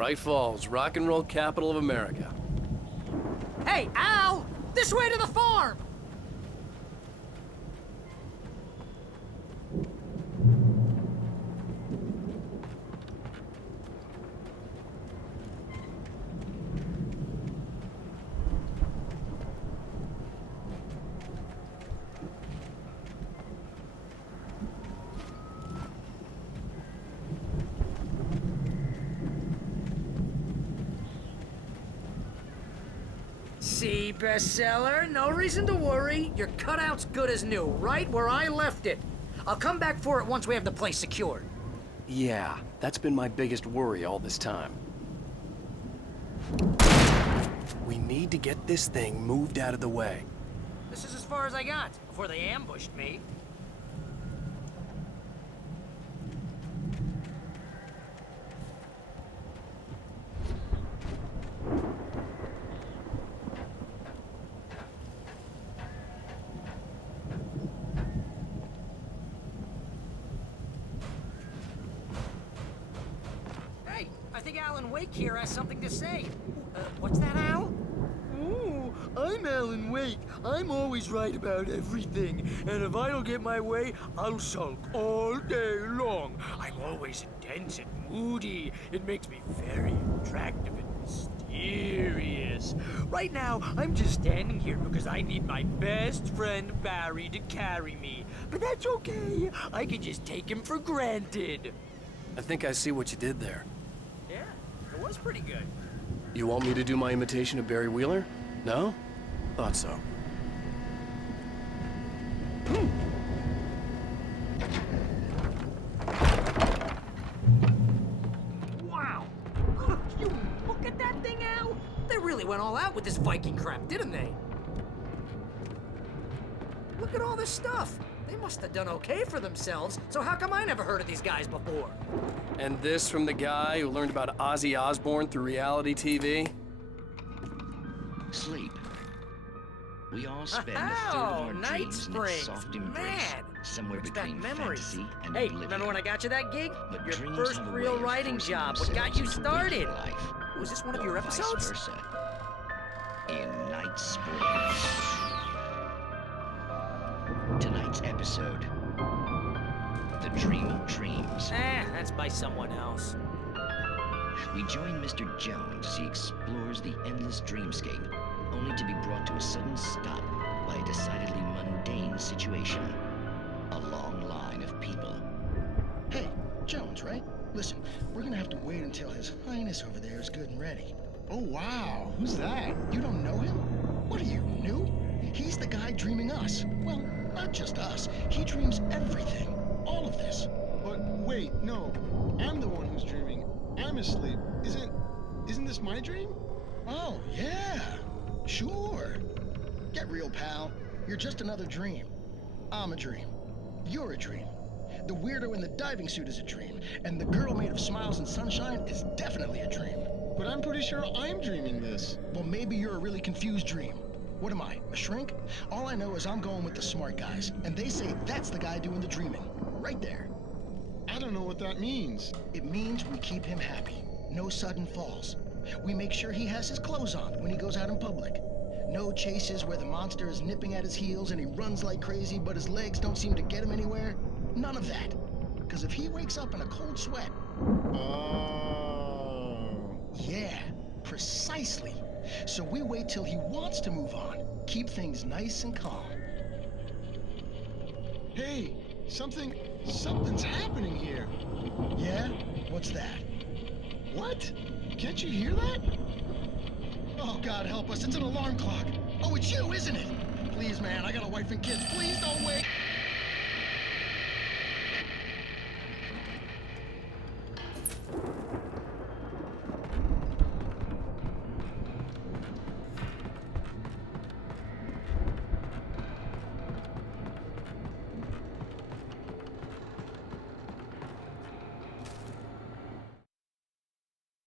Bright Falls, rock and roll capital of America. Hey, Al! This way to the farm! See, bestseller, no reason to worry. Your cutout's good as new, right where I left it. I'll come back for it once we have the place secured. Yeah, that's been my biggest worry all this time. We need to get this thing moved out of the way. This is as far as I got before they ambushed me. I think Alan Wake here has something to say. What's that, Al? Ooh, I'm Alan Wake. I'm always right about everything. And if I don't get my way, I'll sulk all day long. I'm always intense and moody. It makes me very attractive and mysterious. Right now, I'm just standing here because I need my best friend Barry to carry me. But that's okay. I can just take him for granted. I think I see what you did there. Yeah, it was pretty good. You want me to do my imitation of Barry Wheeler? No? Thought so. Wow! You look at that thing, Al! They really went all out with this Viking crap, didn't they? Look at all this stuff. They must have done okay for themselves, so how come I never heard of these guys before? And this from the guy who learned about Ozzy Osbourne through reality TV? Sleep. We all spend a third of our Night dreams in Springs. its soft embrace, Man, somewhere brings back between memories. fantasy and Hey, oblivion. remember when I got you that gig? But Your dreams first have a real way of writing forcing job. What got themselves you into waking started? life, Was this one of or your vice episodes? versa. In Night Springs. Tonight's episode: The Dream of Dreams. That's by someone else. We join Mr. Jones as he explores the endless dreamscape, only to be brought to a sudden stop by a decidedly mundane situation. A long line of people. Hey, Jones, right? Listen, we're gonna have to wait until His Highness over there is good and ready. Oh, wow. Who's that? You don't know him? What are you, new? He's the guy dreaming us. Well, not just us. He dreams everything. All of this. But wait, no. I'm the one who's dreaming. I'm asleep. Isn't this my dream? Oh, yeah. Sure. Get real, pal. You're just another dream. I'm a dream. You're a dream. The weirdo in the diving suit is a dream. And the girl made of smiles and sunshine is definitely a dream. But I'm pretty sure I'm dreaming this. Well, maybe you're a really confused dream. What am I, a shrink? All I know is I'm going with the smart guys, and they say that's the guy doing the dreaming. Right there. I don't know what that means. It means we keep him happy. No sudden falls. We make sure he has his clothes on when he goes out in public. No chases where the monster is nipping at his heels and he runs like crazy, but his legs don't seem to get him anywhere. None of that. Because if he wakes up in a cold sweat... Oh... Yeah, precisely. So we wait till he wants to move on. Keep things nice and calm. Hey, something's happening here. Yeah? What's that? What? Can't you hear that? Oh, God help us, it's an alarm clock. Oh, it's you, isn't it? Please, man, I got a wife and kids. Please don't wait.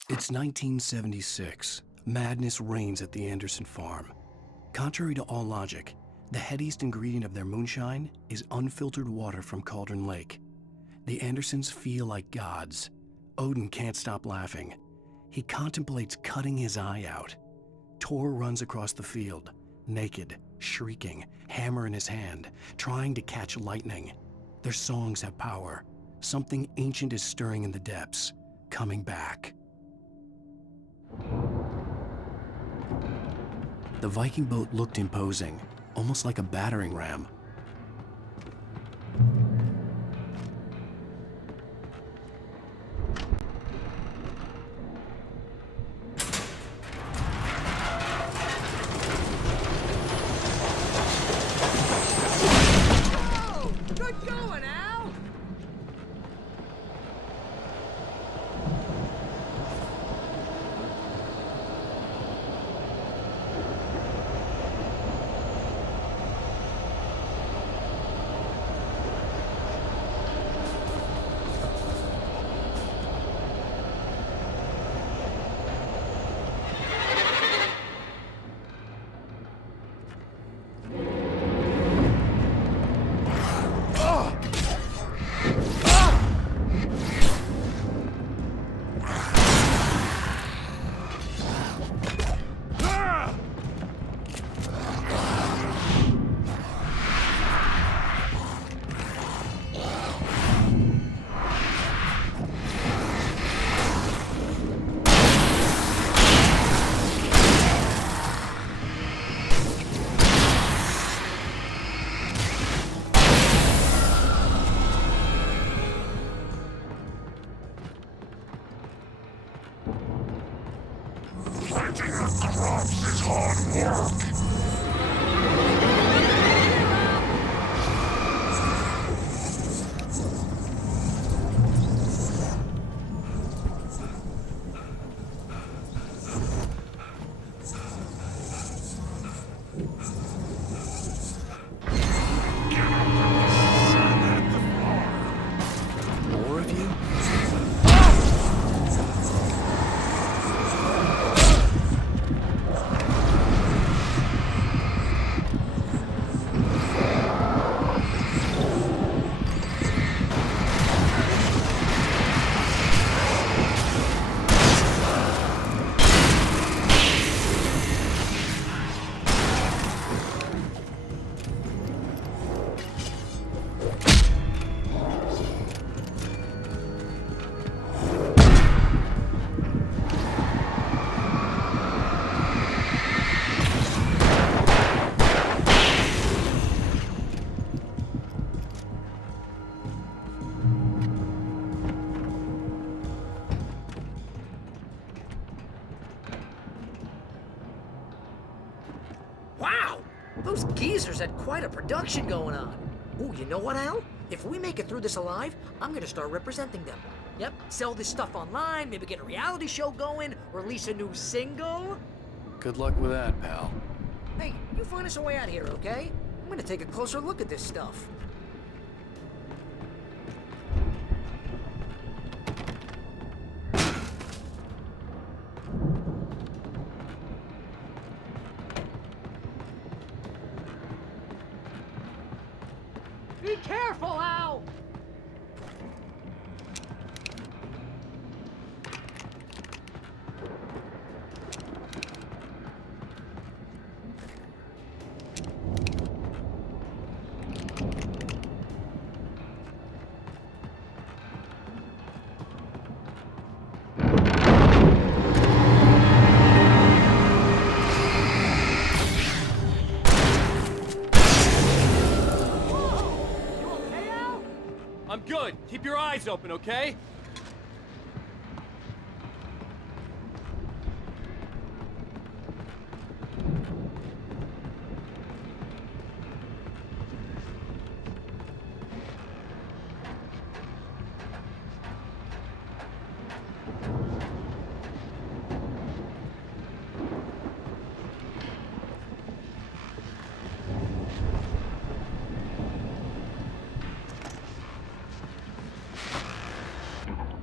It's 1976. Madness reigns at the Anderson farm. Contrary to all logic, the headiest ingredient of their moonshine is unfiltered water from Cauldron Lake. The Andersons feel like gods. Odin can't stop laughing. He contemplates cutting his eye out. Tor runs across the field, naked, shrieking, hammer in his hand, trying to catch lightning. Their songs have power. Something ancient is stirring in the depths, coming back. The Viking boat looked imposing, almost like a battering ram. Good going, Al! More of you? Wow! Those geezers had quite a production going on. Ooh, you know what, Al? If we make it through this alive, I'm gonna start representing them. Yep, sell this stuff online, maybe get a reality show going, release a new single. Good luck with that, pal. Hey, you find us a way out here, okay? I'm gonna take a closer look at this stuff. Be careful, Al! I'm good. Keep your eyes open, okay?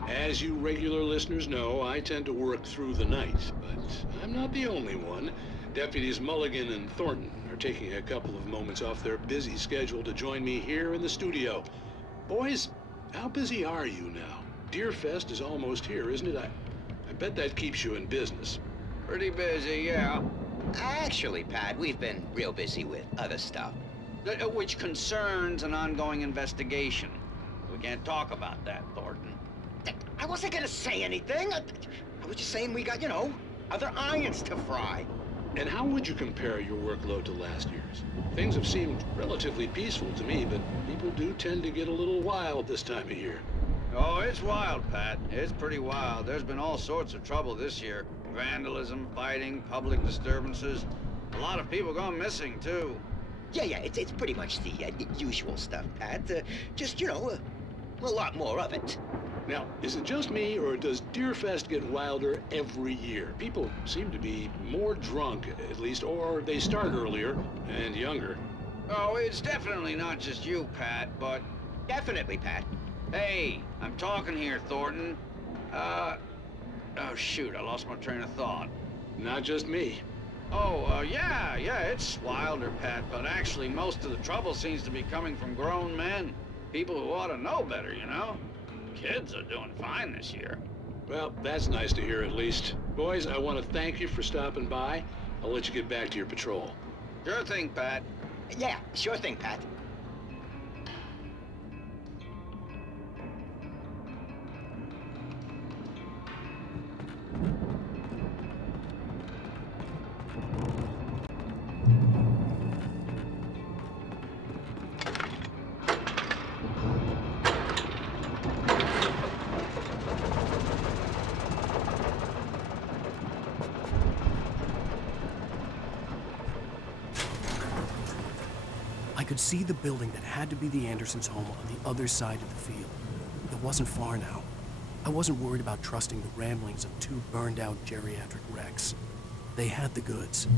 As you regular listeners know, I tend to work through the night, but I'm not the only one. Deputies Mulligan and Thornton are taking a couple of moments off their busy schedule to join me here in the studio. Boys, how busy are you now? Deerfest is almost here, isn't it? I bet that keeps you in business. Pretty busy, yeah. Actually, Pat, we've been real busy with other stuff, which concerns an ongoing investigation. We can't talk about that, Thornton. I wasn't gonna say anything. I was just saying we got, other irons to fry. And how would you compare your workload to last year's? Things have seemed relatively peaceful to me, but people do tend to get a little wild this time of year. Oh, it's wild, Pat. It's pretty wild. There's been all sorts of trouble this year. Vandalism, fighting, public disturbances. A lot of people gone missing, too. Yeah, it's pretty much the usual stuff, Pat. Just, a lot more of it. Now, is it just me, or does Deerfest get wilder every year? People seem to be more drunk, at least, or they start earlier and younger. Oh, it's definitely not just you, Pat, but... Definitely, Pat. Hey, I'm talking here, Thornton. Oh, shoot, I lost my train of thought. Not just me. Oh, yeah, it's wilder, Pat, but actually most of the trouble seems to be coming from grown men. People who ought to know better, Kids are doing fine this year. Well, that's nice to hear at least. Boys, I want to thank you for stopping by. I'll let you get back to your patrol. Sure thing, Pat. Yeah, sure thing, Pat. I could see the building that had to be the Andersons' home on the other side of the field. It wasn't far now. I wasn't worried about trusting the ramblings of two burned-out geriatric wrecks. They had the goods.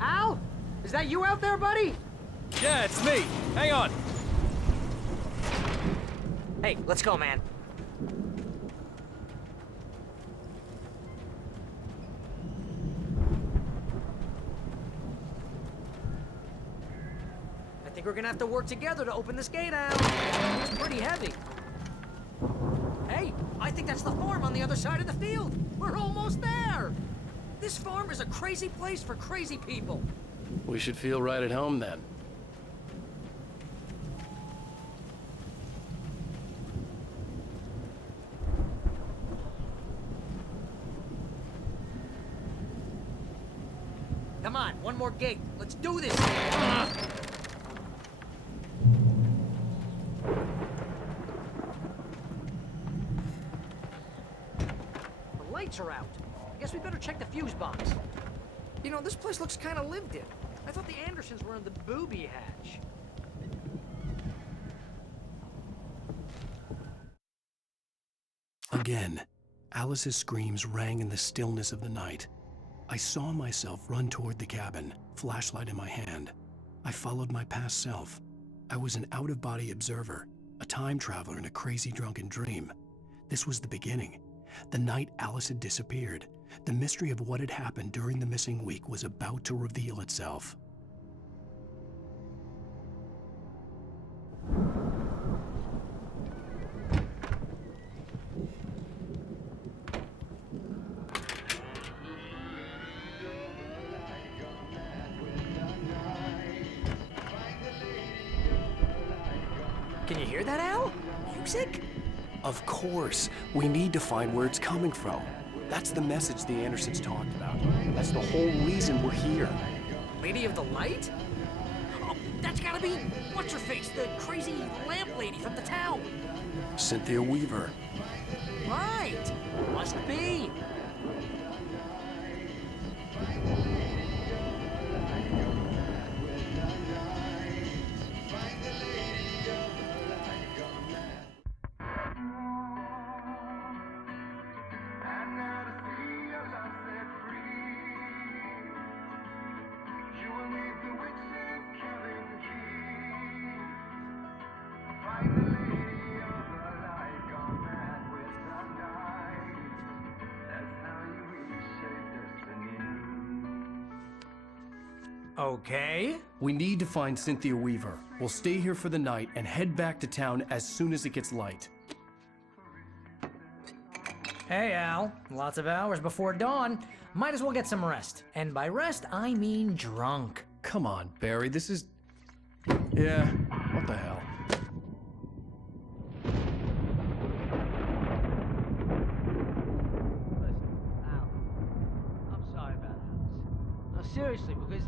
Al? Is that you out there, buddy? Yeah, it's me. Hang on. Hey, let's go, man. I think we're gonna have to work together to open this gate, Al. It's pretty heavy. Hey, I think that's the farm on the other side of the field. We're almost there. This farm is a crazy place for crazy people. We should feel right at home then. Come on, one more gate. Let's do this. lights are out. I guess we better check the fuse box. You know, this place looks kind of lived in. I thought the Andersons were in the booby hatch. Again, Alice's screams rang in the stillness of the night. I saw myself run toward the cabin, flashlight in my hand. I followed my past self. I was an out-of-body observer, a time traveler in a crazy drunken dream. This was the beginning. The night Alice had disappeared. The mystery of what had happened during the missing week was about to reveal itself. Can you hear that, Al? Music? Of course. We need to find where it's coming from. That's the message the Andersons talked about. That's the whole reason we're here. Lady of the Light? Oh, that's gotta be what's-her-face, the crazy lamp lady from the town. Cynthia Weaver. Right. Must be. Okay. We need to find Cynthia Weaver. We'll stay here for the night and head back to town as soon as it gets light. Hey, Al. Lots of hours before dawn. Might as well get some rest. And by rest, I mean drunk. Come on, Barry, this is... Yeah, what the hell? I'm sorry about Alice. No, seriously, because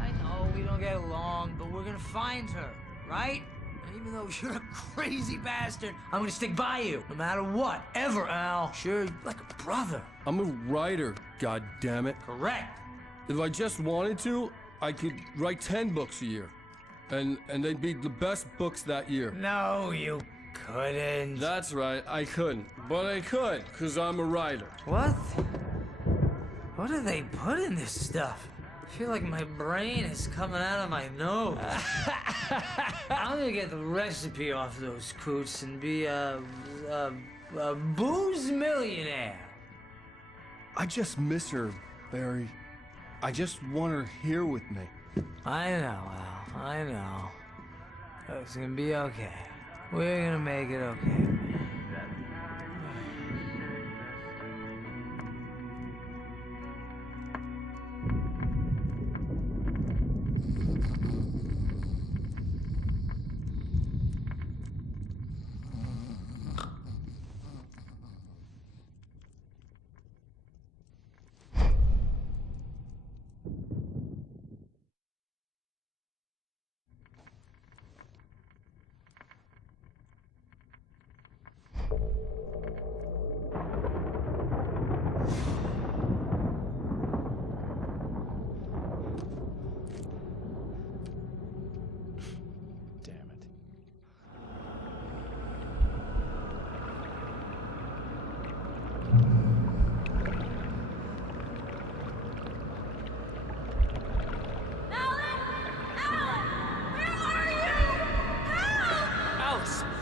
I know we don't get along, but we're gonna find her, right? And even though you're a crazy bastard, I'm gonna stick by you, no matter what, ever, Al. Sure, like a brother. I'm a writer, goddammit. Correct. If I just wanted to, I could write 10 books a year. And they'd be the best books that year. No, you couldn't. That's right, I couldn't. But I could, because I'm a writer. What? What do they put in this stuff? I feel like my brain is coming out of my nose. I'm gonna get the recipe off those coots and be a booze millionaire. I just miss her, Barry. I just want her here with me. I know, Al. I know. It's gonna be okay. We're gonna make it okay.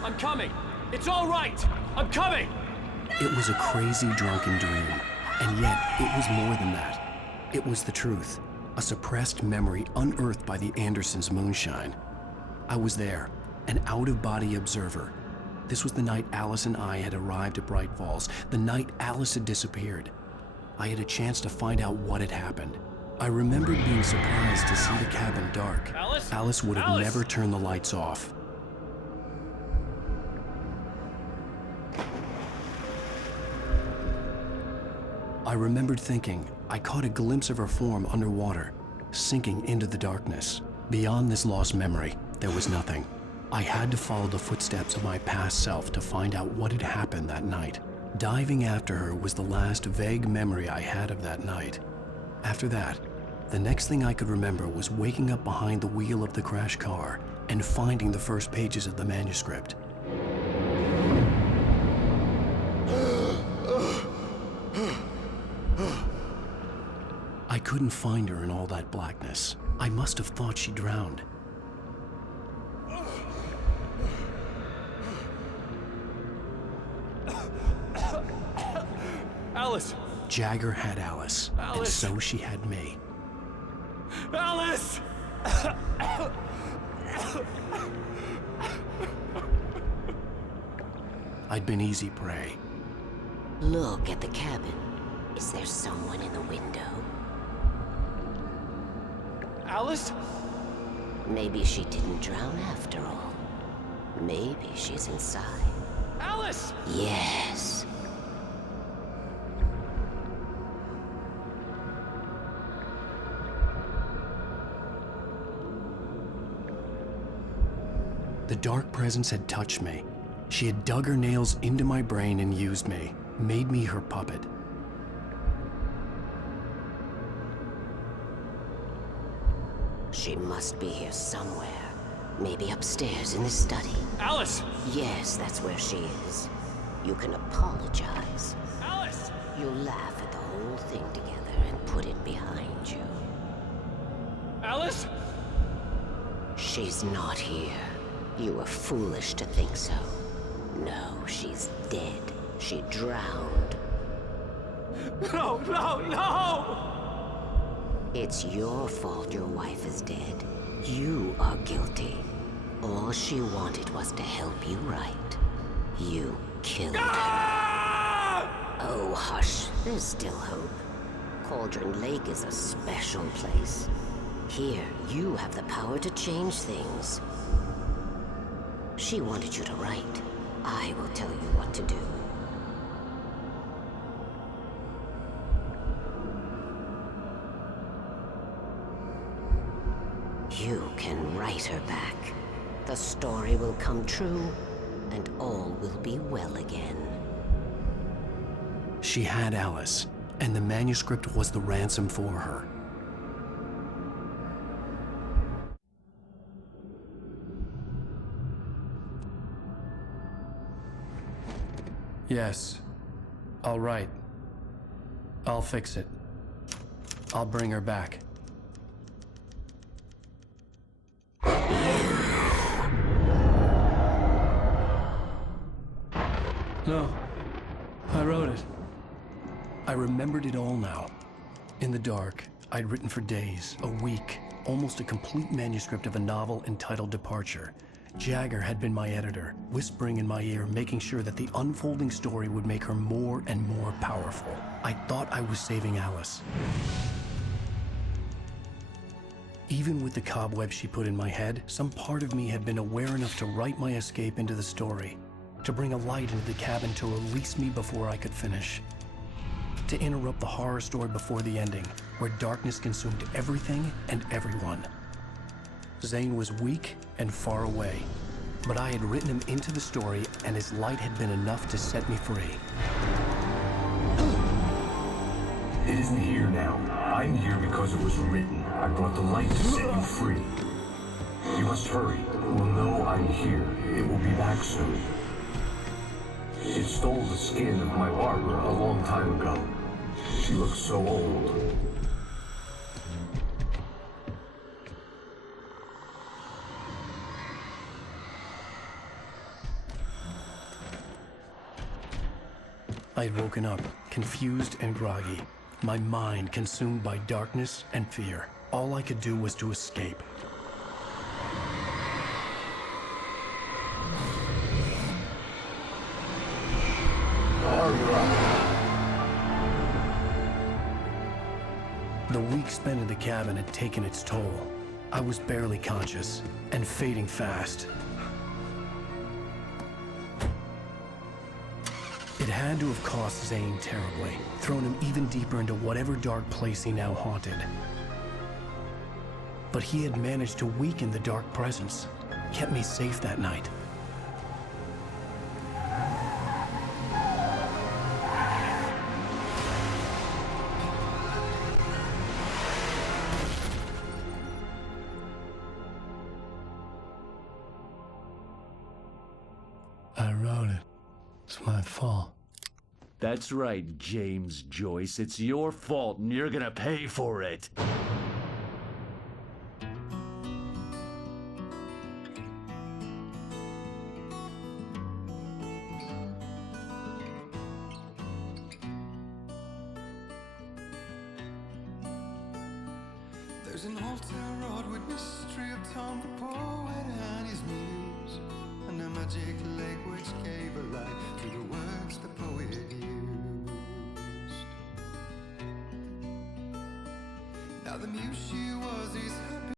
I'm coming! It's all right! I'm coming! It was a crazy drunken dream, and yet it was more than that. It was the truth, a suppressed memory unearthed by the Andersons' moonshine. I was there, an out-of-body observer. This was the night Alice and I had arrived at Bright Falls, the night Alice had disappeared. I had a chance to find out what had happened. I remembered being surprised to see the cabin dark. Alice would have never turned the lights off. I remembered thinking I caught a glimpse of her form underwater, sinking into the darkness. Beyond this lost memory, there was nothing. I had to follow the footsteps of my past self to find out what had happened that night. Diving after her was the last vague memory I had of that night. After that, the next thing I could remember was waking up behind the wheel of the crash car and finding the first pages of the manuscript. I couldn't find her in all that blackness. I must have thought she drowned. Alice! Jagger had Alice, and so she had me. Alice! I'd been easy prey. Look at the cabin. Is there someone in the window? Alice? Maybe she didn't drown after all. Maybe she's inside. Alice! Yes. The dark presence had touched me. She had dug her nails into my brain and used me, made me her puppet. She must be here somewhere. Maybe upstairs in the study. Alice! Yes, that's where she is. You can apologize. Alice! You'll laugh at the whole thing together and put it behind you. Alice? She's not here. You were foolish to think so. No, she's dead. She drowned. No, no, no! It's your fault your wife is dead. You are guilty. All she wanted was to help you right. You killed her. Oh, hush. There's still hope. Cauldron Lake is a special place. Here, you have the power to change things. She wanted you to write. I will tell you what to do. You can write her back. The story will come true, and all will be well again. She had Alice, and the manuscript was the ransom for her. Yes. I'll write. I'll fix it. I'll bring her back. No. I wrote it. I remembered it all now. In the dark, I'd written for days, a week, almost a complete manuscript of a novel entitled Departure. Jagger had been my editor, whispering in my ear, making sure that the unfolding story would make her more and more powerful. I thought I was saving Alice. Even with the cobwebs she put in my head, some part of me had been aware enough to write my escape into the story, to bring a light into the cabin to release me before I could finish, to interrupt the horror story before the ending, where darkness consumed everything and everyone. Zane was weak and far away, but I had written him into the story, and his light had been enough to set me free. It isn't here now. I'm here because it was written. I brought the light to set you free. You must hurry. We'll know I'm here. It will be back soon. It stole the skin of my barber a long time ago. She looks so old. I'd woken up, confused and groggy, my mind consumed by darkness and fear. All I could do was to escape. The week spent in the cabin had taken its toll. I was barely conscious, and fading fast. It had to have cost Zane terribly, thrown him even deeper into whatever dark place he now haunted. But he had managed to weaken the dark presence, kept me safe that night. I wrote it. It's my fault. That's right, James Joyce. It's your fault, and you're gonna pay for it. There's an old town road with mystery of Tom the poet and his muse, and a magic lake which gave a light to the words the poet used. Now the muse she was his happy